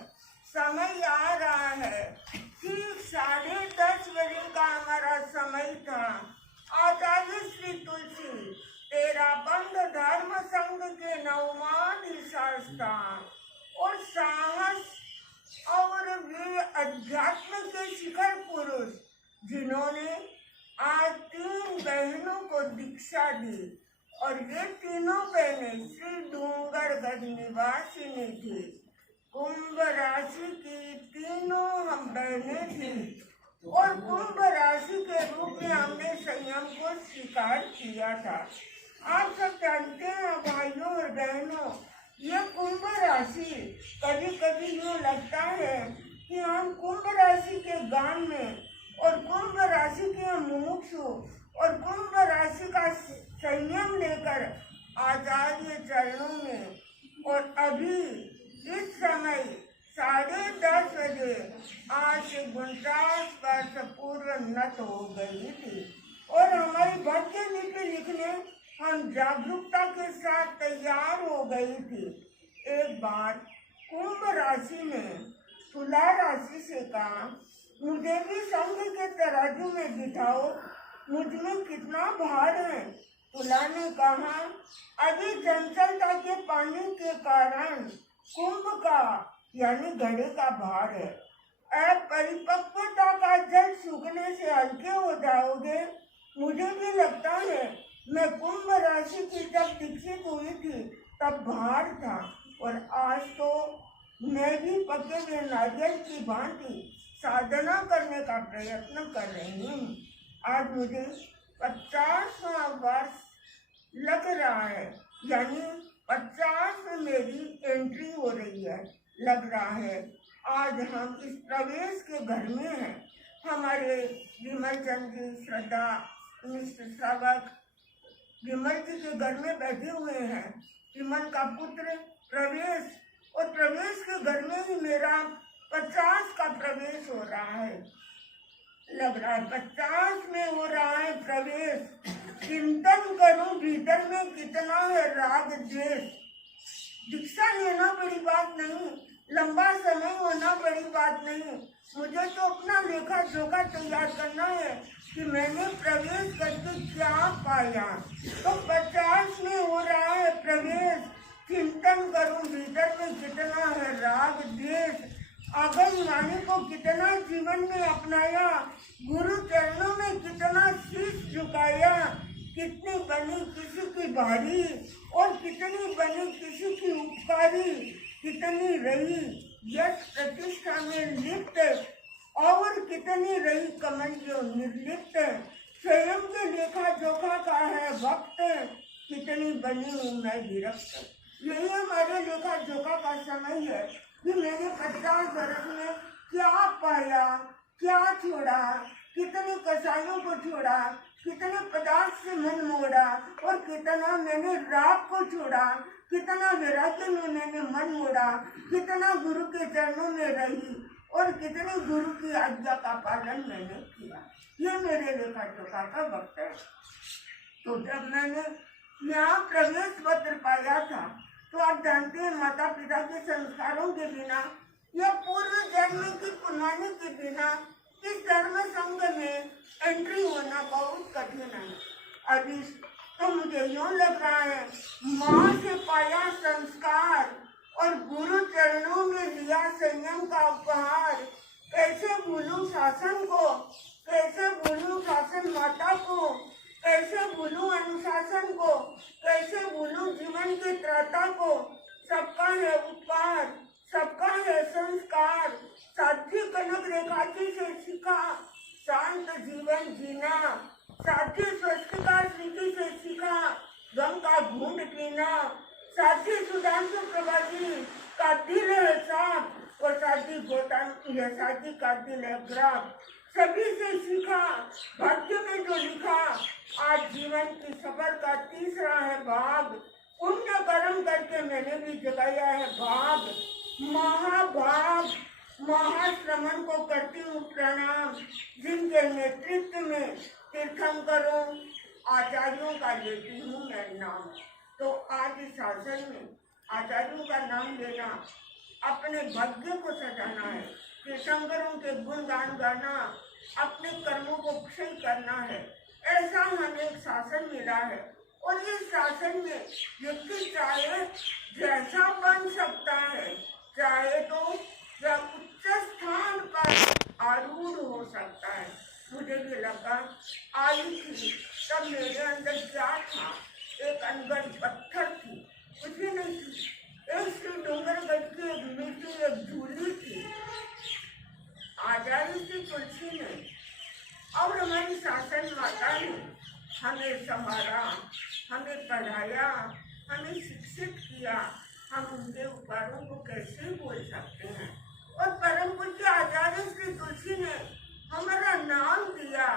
समय आ रहा है, ठीक 10:30 बजे का हमारा समय था। आचार्य श्री तुलसी तेरा बंद धर्म संघ के 9वां शास्त्र और साहस और वे अध्यात्म के शिखर पुरुष, जिन्होंने आज 3 बहनों को दीक्षा दी और ये तीनों बहनें श्री डूंगरगढ़ निवासिनी थी। कुंभ राशि की तीनों हम बहनें थी और कुंभ राशि के रूप में हमने संयम को स्वीकार किया था। आप सब जानते हैं भाइयों और बहनों, ये कुंभ राशि कभी कभी यूँ लगता है कि हम कुंभ राशि के गान में और कुंभ राशि के मुमुक्षु और कुंभ राशि का संयम लेकर आचार्य चरणों में, और अभी इस समय 10:30 बजे आज से 49 वर्ष पूर्व नत हो गई थी और हमारी भाग्य लिपि लिखने हम जागरूकता के साथ तैयार हो गई थी। एक बार कुंभ राशि ने तुला राशि से कहा, मुझे भी संघ के तराजू में बिठाओ, मुझ में कितना भार है। तुला ने कहा, अभी चंचलता के पानी के कारण कुंभ का यानी घड़े का भार है। अपरिपक्वता का जल सूखने से हल्के हो जाओगे। मुझे भी लगता है मैं कुंभ राशि की जब दीक्षित हुई थी तब भार था, और आज तो मैं भी पके हुए नारियल की भांति साधना करने का प्रयत्न कर रही हूँ। आज मुझे 50वां वर्ष लग रहा है, यानी 50 में मेरी एंट्री हो रही है, लग रहा है। आज हम इस प्रवेश के घर में हैं। हमारे विमल चंद जी, श्रद्धा मिश्र श्रावक विमल जी के घर में बैठे हुए हैं। विमल का पुत्र प्रवेश, और प्रवेश के घर में ही मेरा 50 का प्रवेश हो रहा है, लग रहा है 50 में हो रहा है प्रवेश। चिंतन करूं भीतर में कितना है राग द्वेष। दीक्षा लेना बड़ी बात नहीं, लंबा समय होना बड़ी बात नहीं, मुझे तो अपना लेखा जोखा तैयार करना है कि मैंने प्रवेश करके क्या पाया। तो 50 में हो रहा है प्रवेश। चिंतन करूं भीतर में कितना है राग द्वेष। आगम वाणी को कितना जीवन में अपनाया, गुरु चरणों में कितना शीश झुकाया। कितनी बनी किसी की भारी और कितनी बनी किसी की उपकारी। कितनी रही यश प्रतिष्ठा में लिप्त और कितनी रही कमल जो निर्लिप्त। स्वयं के लेखा जोखा का है वक्त, कितनी बनी हूँ मैं विरक्त। यही हमारे लेखा जोखा का समय है कि मैंने 50 वर्ष में क्या पाया, क्या छोड़ा, कितने कसाईयों को छोड़ा, कितने पदार्थ से मन मोड़ा, और कितना मैंने राग को छोड़ा, कितना वैराग्य में मैंने मन मोड़ा, कितना गुरु के चरणों में रही और कितने गुरु की आज्ञा का पालन मैंने किया। ये मेरे लेखा जोखा का वक्त है। तो जब मैंने यहाँ प्रवेश पत्र पाया था तो आप जानते हैं माता पिता के संस्कारों के बिना या पूर्व जन्म की पुण्य के बिना इस धर्म संघ में एंट्री होना बहुत कठिन है। अभी तो मुझे यूँ लग रहा है माँ से पाया संस्कार और गुरु चरणों में लिया संयम का उपहार। कैसे भूलूं शासन को, कैसे भूलूं शासन माता को, कैसे भूलूं अनुशासन को, कैसे भूलूं जीवन की त्रता को। सबका है उपकार, सबका है संस्कार। साथी कनक रेखाची से सीखा शांत जीवन जीना। साथी स्वस्तिका स्मृति से सीखा गम का घूंट पीना। साथी सुधांशु प्रभा जी का दिल है साफ और साथी गौतम साथी का दिल है ग्राफ। सभी से सीखा भाग्य में जो लिखा। आज जीवन की सफर का तीसरा है भाग। पुण्य कर्म करके मैंने भी जगाया है भाग। महाभाग महाश्रमण को करती हूँ प्रणाम, जिनके नेतृत्व में तीर्थंकरों आचार्यों का लेती हूँ मैं नाम। तो आज इस शासन में आचार्यों का नाम लेना, अपने भाग्य को सजाना है, तीर्थंकरों के गुणगान गाना, अपने कर्मों को क्षय करना है। ऐसा हमें एक शासन मिला है और इस शासन में व्यक्ति चाहे जैसा बन सकता है, चाहे तो वह उच्च स्थान पर आरूढ़ हो सकता है। मुझे भी लगा आई थी तब मेरे अंदर क्या था, एक अनगढ़ पत्थर थी, कुछ भी नहीं थी। एक श्री डूंगरगढ़ की एक मिट्टी, एक झूली थी। आचार्य श्री तुलसी ने और हमारी शासन माता ने हमें संभाला, हमें पढ़ाया, हमें शिक्षित किया। हम उनके उपकारों को कैसे भूल सकते हैं। और परम पूज्य आचार्य श्री तुलसी ने हमारा नाम दिया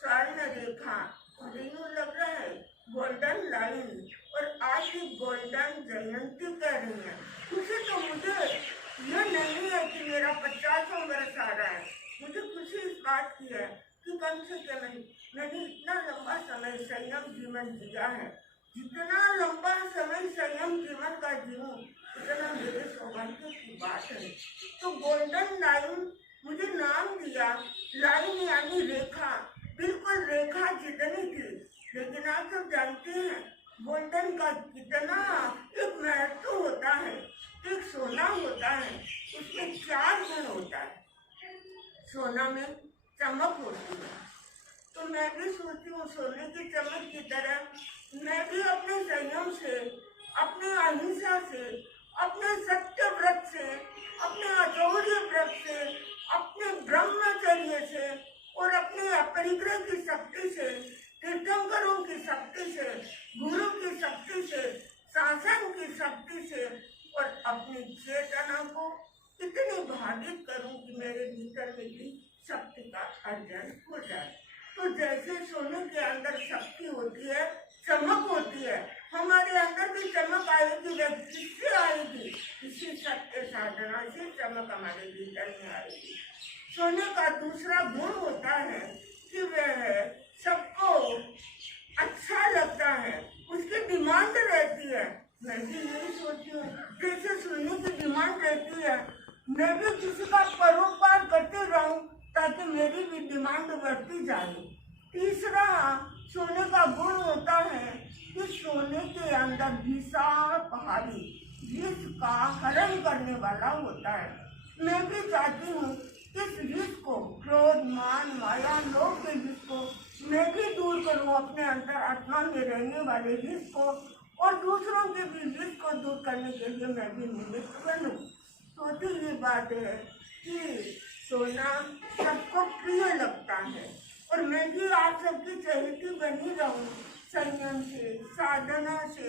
स्वर्ण रेखा, यूं लग रहा है गोल्डन लाइन। और आज ही गोल्डन जयंती कर रही है। खुशी तो मुझे ये नहीं है कि मेरा 50वां वर्ष आ रहा है, मुझे खुशी इस बात की है कि कम से कम मैंने इतना लंबा समय संयम जीवन जिया है। जितना लंबा समय संयम जीवन का जीऊं उतना मेरे सौभाग्य की बात है। तो गोल्डन लाइन मुझे नाम दिया, लाइन यानी रेखा, बिल्कुल रेखा जितनी थी। लेकिन आप सब जानते हैं गोल्डन का कितना एक महत्व होता है। एक सोना होता है, उसमें 4 गुण होता है। सोना में चमक होती है, तो मैं भी सोचती हूँ सोने की चमक की तरह मैं भी अपने संयम से, अपने अहिंसा से, अपने सत्य व्रत से, अपने अचौर्य व्रत से, अपने ब्रह्मचर्य से और अपने अपरिग्रह की शक्ति से, तीर्थंकरों की शक्ति से, गुरु की शक्ति से, शासन की शक्ति से और अपनी चेतना को इतनी भावित करूं कि मेरे भीतर में भी शक्ति का अर्जन हो जाए। तो जैसे सोने के अंदर शक्ति होती है, चमक होती है, हमारे अंदर भी चमक आएगी। वह किससे आएगी? इसी सत्य साधना से चमक हमारे भीतर में आएगी। सोने का दूसरा गुण होता है कि वह सबको अच्छा लगता है, उसकी डिमांड रहती है। मैं भी यही सोचती हूँ, जैसे सोने की डिमांड रहती है, मैं भी किसी का परोपकार करते रहूं ताकि मेरी भी डिमांड बढ़ती जाए। तीसरा सोने का गुण होता है कि सोने के अंदर विशाल पहाड़ी जिसका हरण करने वाला होता है। मैं भी चाहती हूँ इस विष को, क्रोध, मान, माया, लोभ के विष को मैं भी दूर करूँ, अपने अंतर आत्मा में रहने वाले विष को, और दूसरों के भी विष को दूर करने के लिए मैं भी निमित्त बनूं। तो ये बात है कि सोना सबको प्रिय लगता है और मैं भी आप सबकी चहेती बनी रहूं संयम से, साधना से।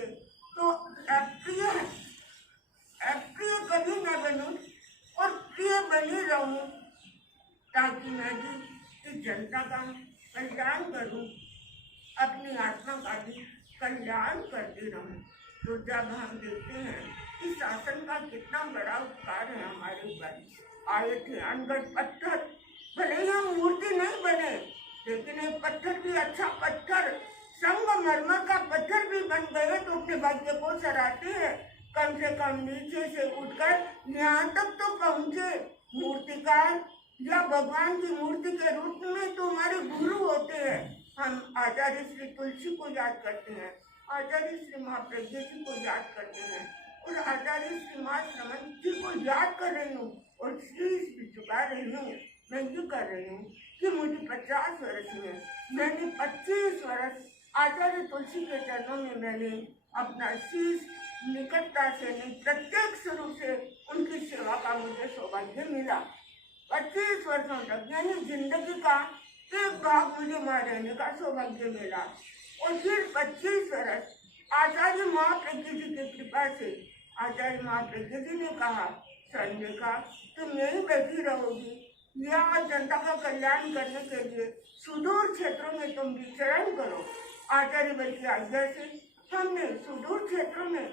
तो अप्रिय कभी न बनूं और प्रिय बनी रहूं ताकि मैं भी इस जनता का कल्याण करूं, अपनी आत्मा का भी कल्याण करती रहूं। तो जब हम देखते हैं कि शासन का कितना बड़ा उपकार है हमारे ऊपर। आए थे अनगढ़ पत्थर, भले ही हम मूर्ति नहीं बने लेकिन एक पत्थर भी अच्छा पत्थर, संगमरमर का पत्थर भी बन गए तो अपने भाग्य को सराहते हैं। कम से कम नीचे से उठकर यहाँ तक तो पहुँचे। मूर्तिकार या भगवान की मूर्ति के रूप में तो हमारे गुरु होते हैं। हम आचार्य श्री तुलसी को याद करते हैं, आचार्य श्री महाप्रज्ञ जी को याद करते हैं और आचार्य श्री माँ श्रमण जी को याद कर रही हूँ और शीश भी झुका रही हूँ। मैं ये कर रही हूँ कि मुझे 50 वर्ष में मैंने 25 वर्ष आचार्य तुलसी के चरणों में मैंने अपना शीश निकटता से नहीं, प्रत्यक्ष रूप से उनकी सेवा का मुझे सौभाग्य मिला। 25 वर्षों तक यानी जिंदगी का एक भाग मुझे वहाँ रहने का सौभाग्य मिला। और फिर 25 वर्ष आचार्य महाप्रज्ञ जी की कृपा से आचार्य महाप्रज्ञ जी ने कहा, संजय का तुम यहीं बैठी रहोगी या जनता का कल्याण करने के लिए सुदूर क्षेत्रों में तुम विचरण करो। आचार्य बल की आज्ञा से हमने सुदूर क्षेत्रों में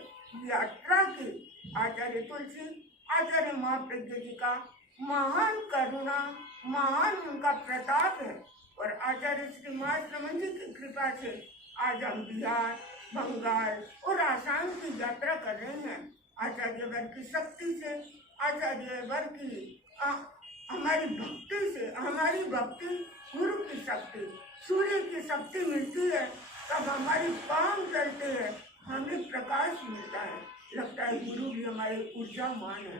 यात्रा की। आचार्य तुलसी, आचार्य महाप्रज्ञ जी का महान करुणा, महान उनका प्रताप है और आचार्य श्री महाश्रमण जी की कृपा से आज हम बिहार, बंगाल और आसाम की यात्रा कर रहे हैं। आचार्य वर की शक्ति से, आचार्य वर की हमारी भक्ति से, हमारी भक्ति गुरु की शक्ति, सूर्य की शक्ति मिलती है तब हमारी पांव चलते हैं, हमें प्रकाश मिलता है। लगता है गुरु भी हमारे ऊर्जामान है,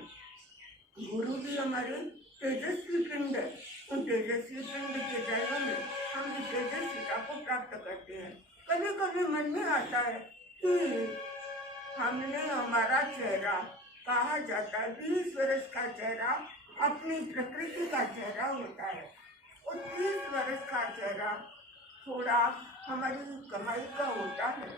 गुरु भी हमारे तेजस्वी पिंड है। उन तेजस्वी पिंड के जन्म में हम भी तेजस्विता को प्राप्त करते हैं। कभी कभी मन में आता है कि हमने हमारा चेहरा, कहा जाता है 20 वर्ष का चेहरा अपनी प्रकृति का चेहरा होता है, और 30 वर्ष का चेहरा थोड़ा हमारी कमाई का होता है,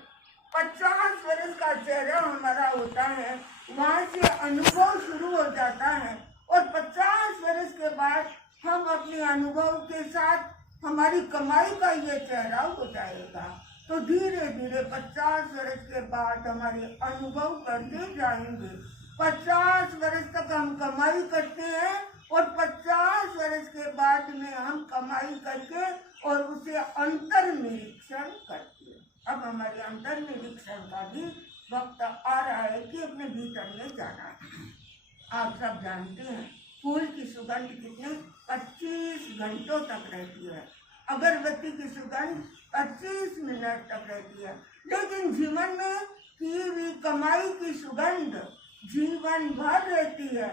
50 वर्ष का चेहरा हमारा होता है, वहाँ से अनुभव शुरू हो जाता है, और 50 वर्ष के बाद हम अपने अनुभव के साथ हमारी कमाई का ये चेहरा हो जाएगा। तो धीरे धीरे 50 वर्ष के बाद हमारे अनुभव करते जाएंगे। 50 वर्ष तक हम कमाई करते हैं, और 50 वर्ष के बाद में हम कमाई करके और उसे अंतर निरीक्षण करते हैं। अब हमारे अंतर निरीक्षण का भी वक्त आ रहा है कि अपने भीतर में जाना है। आप सब जानते हैं फूल की सुगंध कितने 25 घंटों तक रहती है, अगरबत्ती की सुगंध 25 मिनट तक रहती है, लेकिन जीवन में की हुई कमाई की सुगंध जीवन भर रहती है।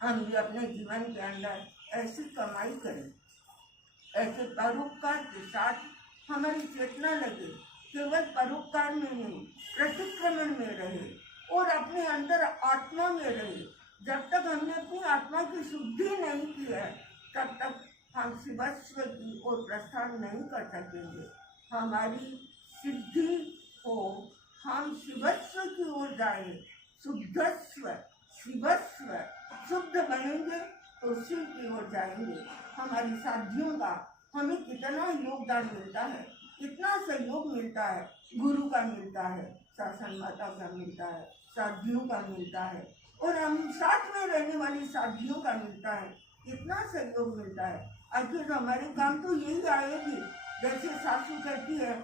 हम भी अपने जीवन के अंदर ऐसी कमाई करें, ऐसे परोपकार के साथ हमारी चेतना लगे, केवल परोपकार में नहीं, प्रतिक्रमण में रहे और अपने अंदर आत्मा में रहे। जब तक हमने अपनी आत्मा की शुद्धि नहीं की है, तब तक हम शिवस्व की ओर प्रस्थान नहीं कर सकेंगे। हमारी सिद्धि हो, हम शिवस्व की ओर जाए, शुद्धस्व शिवस्व, शुद्ध बनेंगे तो शिव की ओर जाएंगे। हमारी साधियों का हमें कितना योगदान मिलता है, कितना सहयोग मिलता है, गुरु का मिलता है, शासन माता का मिलता है, साधियों का मिलता है, और हम साथ में रहने वाली साधियों का मिलता है, कितना सहयोग मिलता है। आखिर हमारे काम तो यही आएगी। जैसे सासू कहती है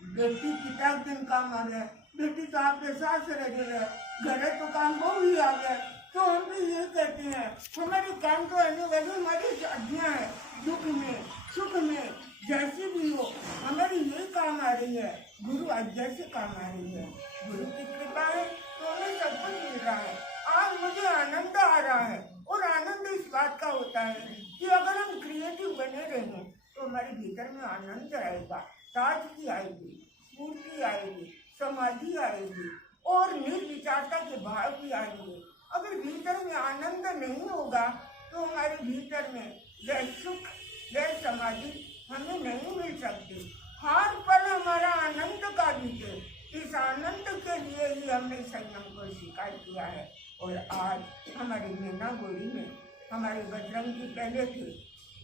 बेटी कितना दिन काम आ गया, बेटी तो आपके साथ रह गए, घरे तो काम बहु ही आ गया। तो हम भी ये कहते हैं हमारे काम तो आने वाली हमारी साधियाँ हैं, दुख में सुख में जैसी भी हो हमारी ये काम आ रही है, गुरु आज्ञा से काम आ रही है। गुरु की कृपा है तो हमें सब कुछ मिल रहा है। आज मुझे आनंद आ रहा है, और आनंद इस बात का होता है कि अगर हम क्रिएटिव बने रहें तो हमारे भीतर में आनंद आएगा, ताजगी आएगी, स्फूर्ति आएगी, समाधि आएगी, और निर्विचारता के भाव भी आएंगे। अगर भीतर में आनंद नहीं होगा तो हमारे भीतर में वह सुख वह समाधि हमें नहीं मिल सकती। हर पल हमारा आनंद का बीते, इस आनंद के लिए ही हमने संयम को स्वीकार किया है। और आज हमारी मीना गोरी में हमारे बजरंग जी पहले थे,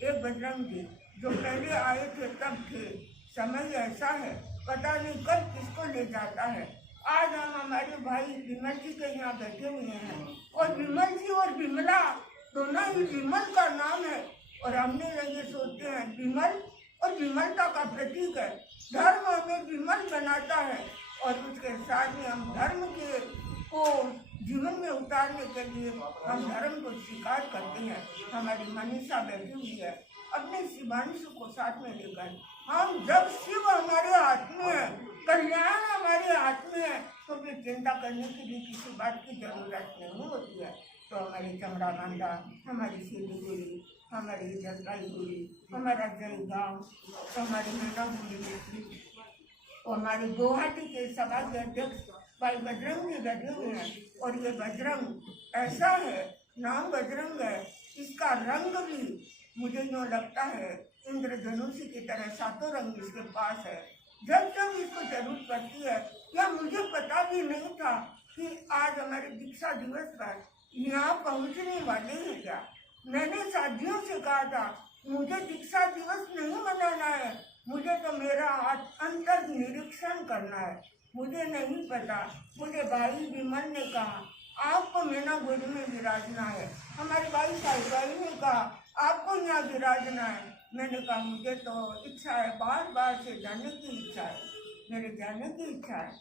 एक बजरंग जी जो पहले आए थे तब थे। समय ऐसा है पता नहीं कब किसको ले जाता है। आज हम हमारे भाई विमल जी के यहाँ बैठे हुए हैं, और विमल जी और विमला दोनों ही विमल का नाम है, और हमने ये सोचते हैं विमल और विमलता का प्रतीक है। धर्म हमें विमल बनाता है, और उसके साथ में हम धर्म के को जीवन में उतारने के लिए हम धर्म को स्वीकार करते हैं। हमारी मनीषा बैठी हुई है अपने शिवांशु को साथ में लेकर। हम जब शिव हमारे हाथ में है, कल्याण हमारे हाथ में है, तो फिर चिंता करने की भी किसी बात की जरूरत नहीं होती है। तो हमारी चमड़ा बांधा, हमारी सिलीगुड़ी, हमारी जलपाईगुड़ी, हमारा जलगांव, हमारी मैनागुड़ी, और हमारी गुवाहाटी के सभा के अध्यक्ष भाई बजरंग भी बैठे हुए हैं। और ये बजरंग ऐसा है, नाम बजरंग है, इसका रंग भी मुझे यूँ लगता है इंद्रधनुषी की तरह सातों रंग इसके पास है। जब जब इसको जरूरत पड़ती है, या मुझे पता भी नहीं था कि आज हमारे दीक्षा दिवस पर यहाँ पहुँचने वाले हैं क्या। मैंने साथियों से कहा था मुझे दीक्षा दिवस नहीं मनाना है, मुझे तो मेरा अंतर निरीक्षण करना है। मुझे नहीं पता, मुझे भाई विमल ने कहा आपको मीना गोरी में विराजना है, हमारे भाई साहिबाई ने कहा आपको यहाँ विराजना है। मैंने कहा मुझे तो इच्छा है, बार बार से जाने की इच्छा है, मेरे जाने की इच्छा है।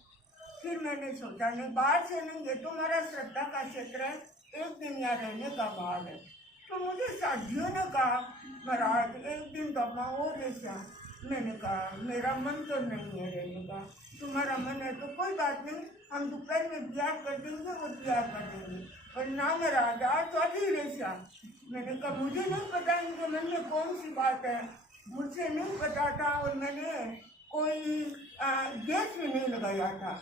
फिर मैंने सोचा नहीं, बाहर से नहीं, ये तुम्हारा श्रद्धा का क्षेत्र है, एक दिन यहाँ रहने का भाव है। तो मुझे साथियों ने कहा महाराज एक दिन तो अपना और ऐसा। मैंने कहा मेरा मन तो नहीं है रहने का, तुम्हारा मन है तो कोई बात नहीं, हम दोपहर में ब्याह कर देंगे, वो ब्याह कर देंगे, और ना मेरा आज तो अभी रेशा। मैंने कहा मुझे नहीं पता इनके मन में कौन सी बात है, मुझसे नहीं पता था। और मैंने कोई गैस भी नहीं लगाया था।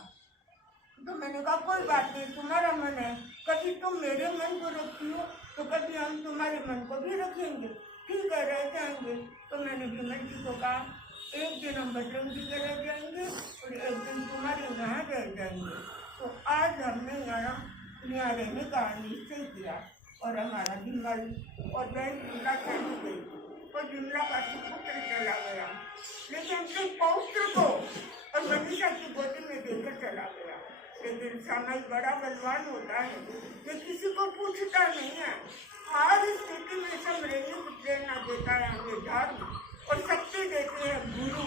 तो मैंने कहा कोई बात नहीं, तुम्हारा मन है, कभी तुम मेरे मन को रखी हो तो कभी हम तुम्हारे मन को भी रखेंगे, ठीक है रह जाएंगे। तो मैंने विमल जी को कहा एक दिन हम बजरंग जी के रह जाएंगे और एक दिन तुम्हारे यहाँ रह जाएंगे। तो आज हमने यहाँ रहने का निश्चय किया और हमारा विमल और बहन विमला चली गई और विमला का सुपुत्र चला गया, लेकिन अपने पौत्र को और मनीषा की गोदी में देकर चला गया। लेकिन समय बड़ा बलवान होता है, ये किसी को पूछता नहीं है, हर स्थिति में सब रहने की प्रेरणा देता है हमें धर्म और शक्ति देते हैं गुरु।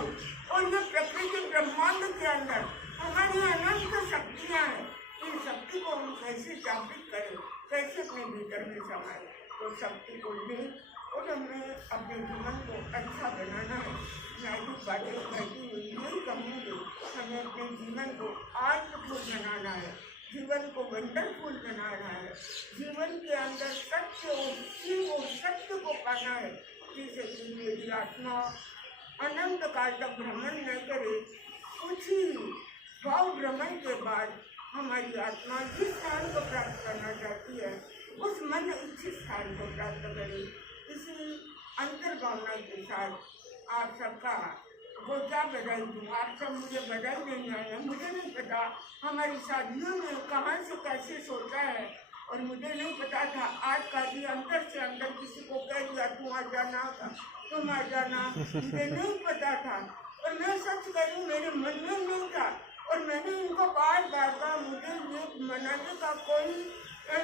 और ये प्रकृति ब्रह्मांड के अंदर हमारी अनंत शक्तियाँ हैं, इन शक्ति को हम कैसे जागृत करें, कैसे अपने भीतर में समाये। तो शक्ति को ले और हमें अपने जीवन को अच्छा बनाना है। मैं भी बातें कहती हुई यही कहूँगी, हमें अपने जीवन को आर्टफुल बनाना है, जीवन को वंडरफुल बनाना है, जीवन के अंदर सत्य और शिव और सत्य को पाना है, जिससे कि मेरी आत्मा अनंत काल तक भ्रमण न करे। कुछ ही भाव भ्रमण के बाद हमारी आत्मा जिस स्थान को प्राप्त करना चाहती है उस मन इच्छित स्थान को प्राप्त करे। इसी अंतर्भावना के साथ आप सबका गोचा बधाई दूँ। आप सब मुझे बधाई देने आए हैं। मुझे नहीं पता हमारी शादियों में कहाँ से कैसे सोचा है, और मुझे नहीं पता था आज का भी अंदर से अंदर किसी को कह दिया तुम आ जाना, तुम आ जाना, मुझे नहीं पता था। और मैं सच करूँ मेरे मन में नहीं था, और मैंने इनको बार बार कहा मुझे ये मनाने का कोई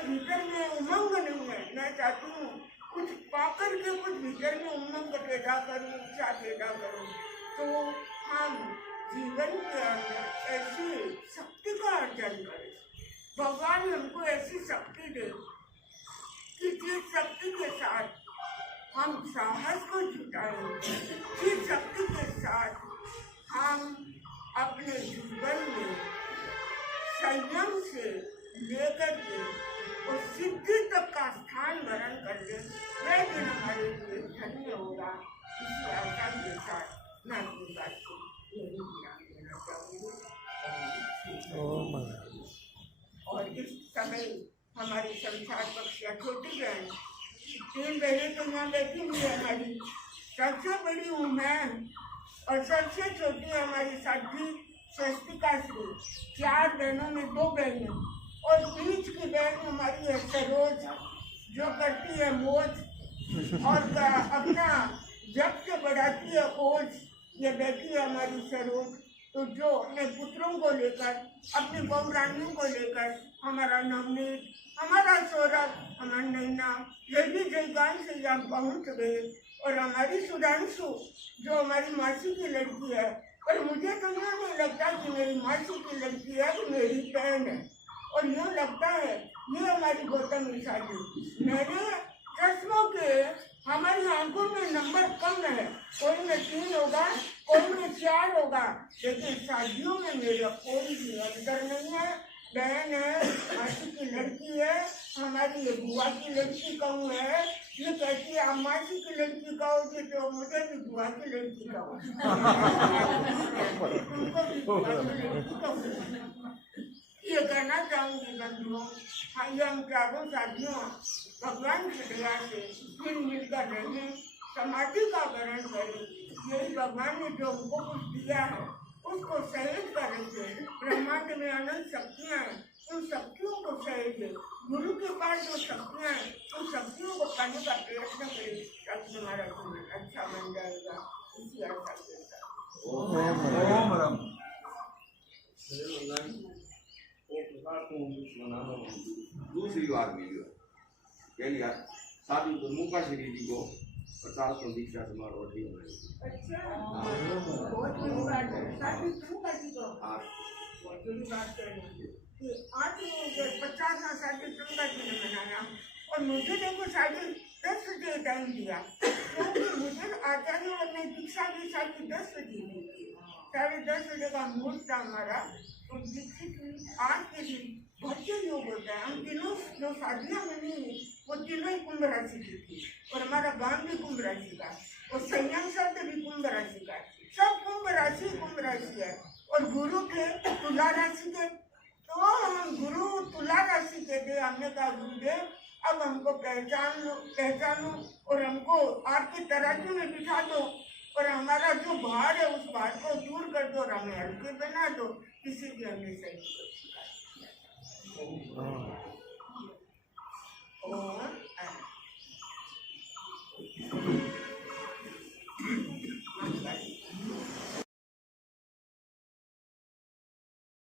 भीतर में उमंग नहीं है। मैं चाहती हूँ कुछ पाकर के कुछ भीतर में उमंग पैदा करूँ, इच्छा पैदा करूँ। तो हम जीवन के अंदर ऐसी शक्ति का अर्जन करें, भगवान हमको ऐसी शक्ति दे कि जिस शक्ति के साथ हम साहस को जुटाएं, जिस शक्ति के साथ हम अपने जीवन में संयम से लेकर के और सिद्धि तक का स्थान ग्रहण कर ले, वह दिन हमारे लिए धन्य होगा। इसी आशा के साथ मैं अपनी बात को यही विराम देना चाहूँगी। और इस समय हमारी संसार पक्षियाँ छोटी बहन 3 बहनें तो यहाँ बैठी हुई है, हमारी सबसे बड़ी हूँ मैं और सबसे छोटी हमारी साथी स्वस्तिका श्री। 4 बहनों में 2 बहनें और बीच की बहन हमारी है सरोज, जो करती है मौज और अपना जब से बढ़ाती है खोज। ये बेटी है हमारी सरोज, तो जो अपने पुत्रों को लेकर, अपनी बहुरानियों को लेकर हमारा नवनीत, हमारा सौरभ, हमारा नैना यही जयगान से यहाँ पहुँच गए। और हमारी सुधांशु जो हमारी मासी की लड़की है, पर मुझे तो यूँ नहीं लगता कि मेरी मासी की लड़की है, कि मेरी बहन है, और यूँ लगता है ये हमारी गौतम शादी। मेरे चश्मों के हमारी आंखों में नंबर कम है, कोई में 3 होगा, कोई में 4 होगा, लेकिन शादियों में मेरा कोई भी अंतर नहीं है। बहन है, मासी की लड़की है, हमारी ये बुआ की लड़की कहूँ है, ये कहती है आप मासी की लड़की कहोगे तो मुझे भी बुआ की लड़की कहो, तुमको भी बुआ की लड़की कहो। ये कहना चाहूँगी बंधुओं, आइए हम चारों साथियों भगवान की दया से फिर मिलकर रहें, समाधि का ग्रहण करें। यही भगवान ने जो हमको कुछ दिया है उसको सहज करेंगे। ब्रह्मांड में अनंत शक्तियाँ हैं, उन शक्तियों को सहेजे। गुरु के पास जो शक्तियाँ हैं उन शक्तियों को पाने का प्रयत्न करें, ताकि हमारा जीवन अच्छा बन जाएगा। इसी आशा के साथ ओम राम। दूसरी बार भी जो कह लिया साधु तो मुका श्री जी को 50 दीक्षा समारोह थी हमारे। अच्छा, बहुत बड़ी बात है। साधु मुका जी को बहुत बड़ी बात है कि आज मुझे 50वां साधु मुका जी ने मनाया, और मुझे देखो 10:30 बजे टाइम दिया, क्योंकि मुझे आचार्यों ने दीक्षा भी 10:30 बजे दी थी। 10:30 बजे का मुहूर्त था हमारा। तो दीक्षित आज के दिन भक्ति योग होता है। हम तीनों जो शादियाँ बनी वो तीनों ही कुंभ राशि की थी, और हमारा गान भी कुंभ राशि का, और संयम शब्द भी कुंभ राशि का, सब कुंभ कुंभ राशि है और गुरु के तुला राशि के, तो हम गुरु तुला राशि के थे। हमने कहा गुरुदेव अब हमको पहचानो और हमको आपकी तराजू में बिठा दो और हमारा जो भार है उस भार को दूर कर दो और हमें हल्के बना दो। इसीलिए हमने सही को स्वीकार किया।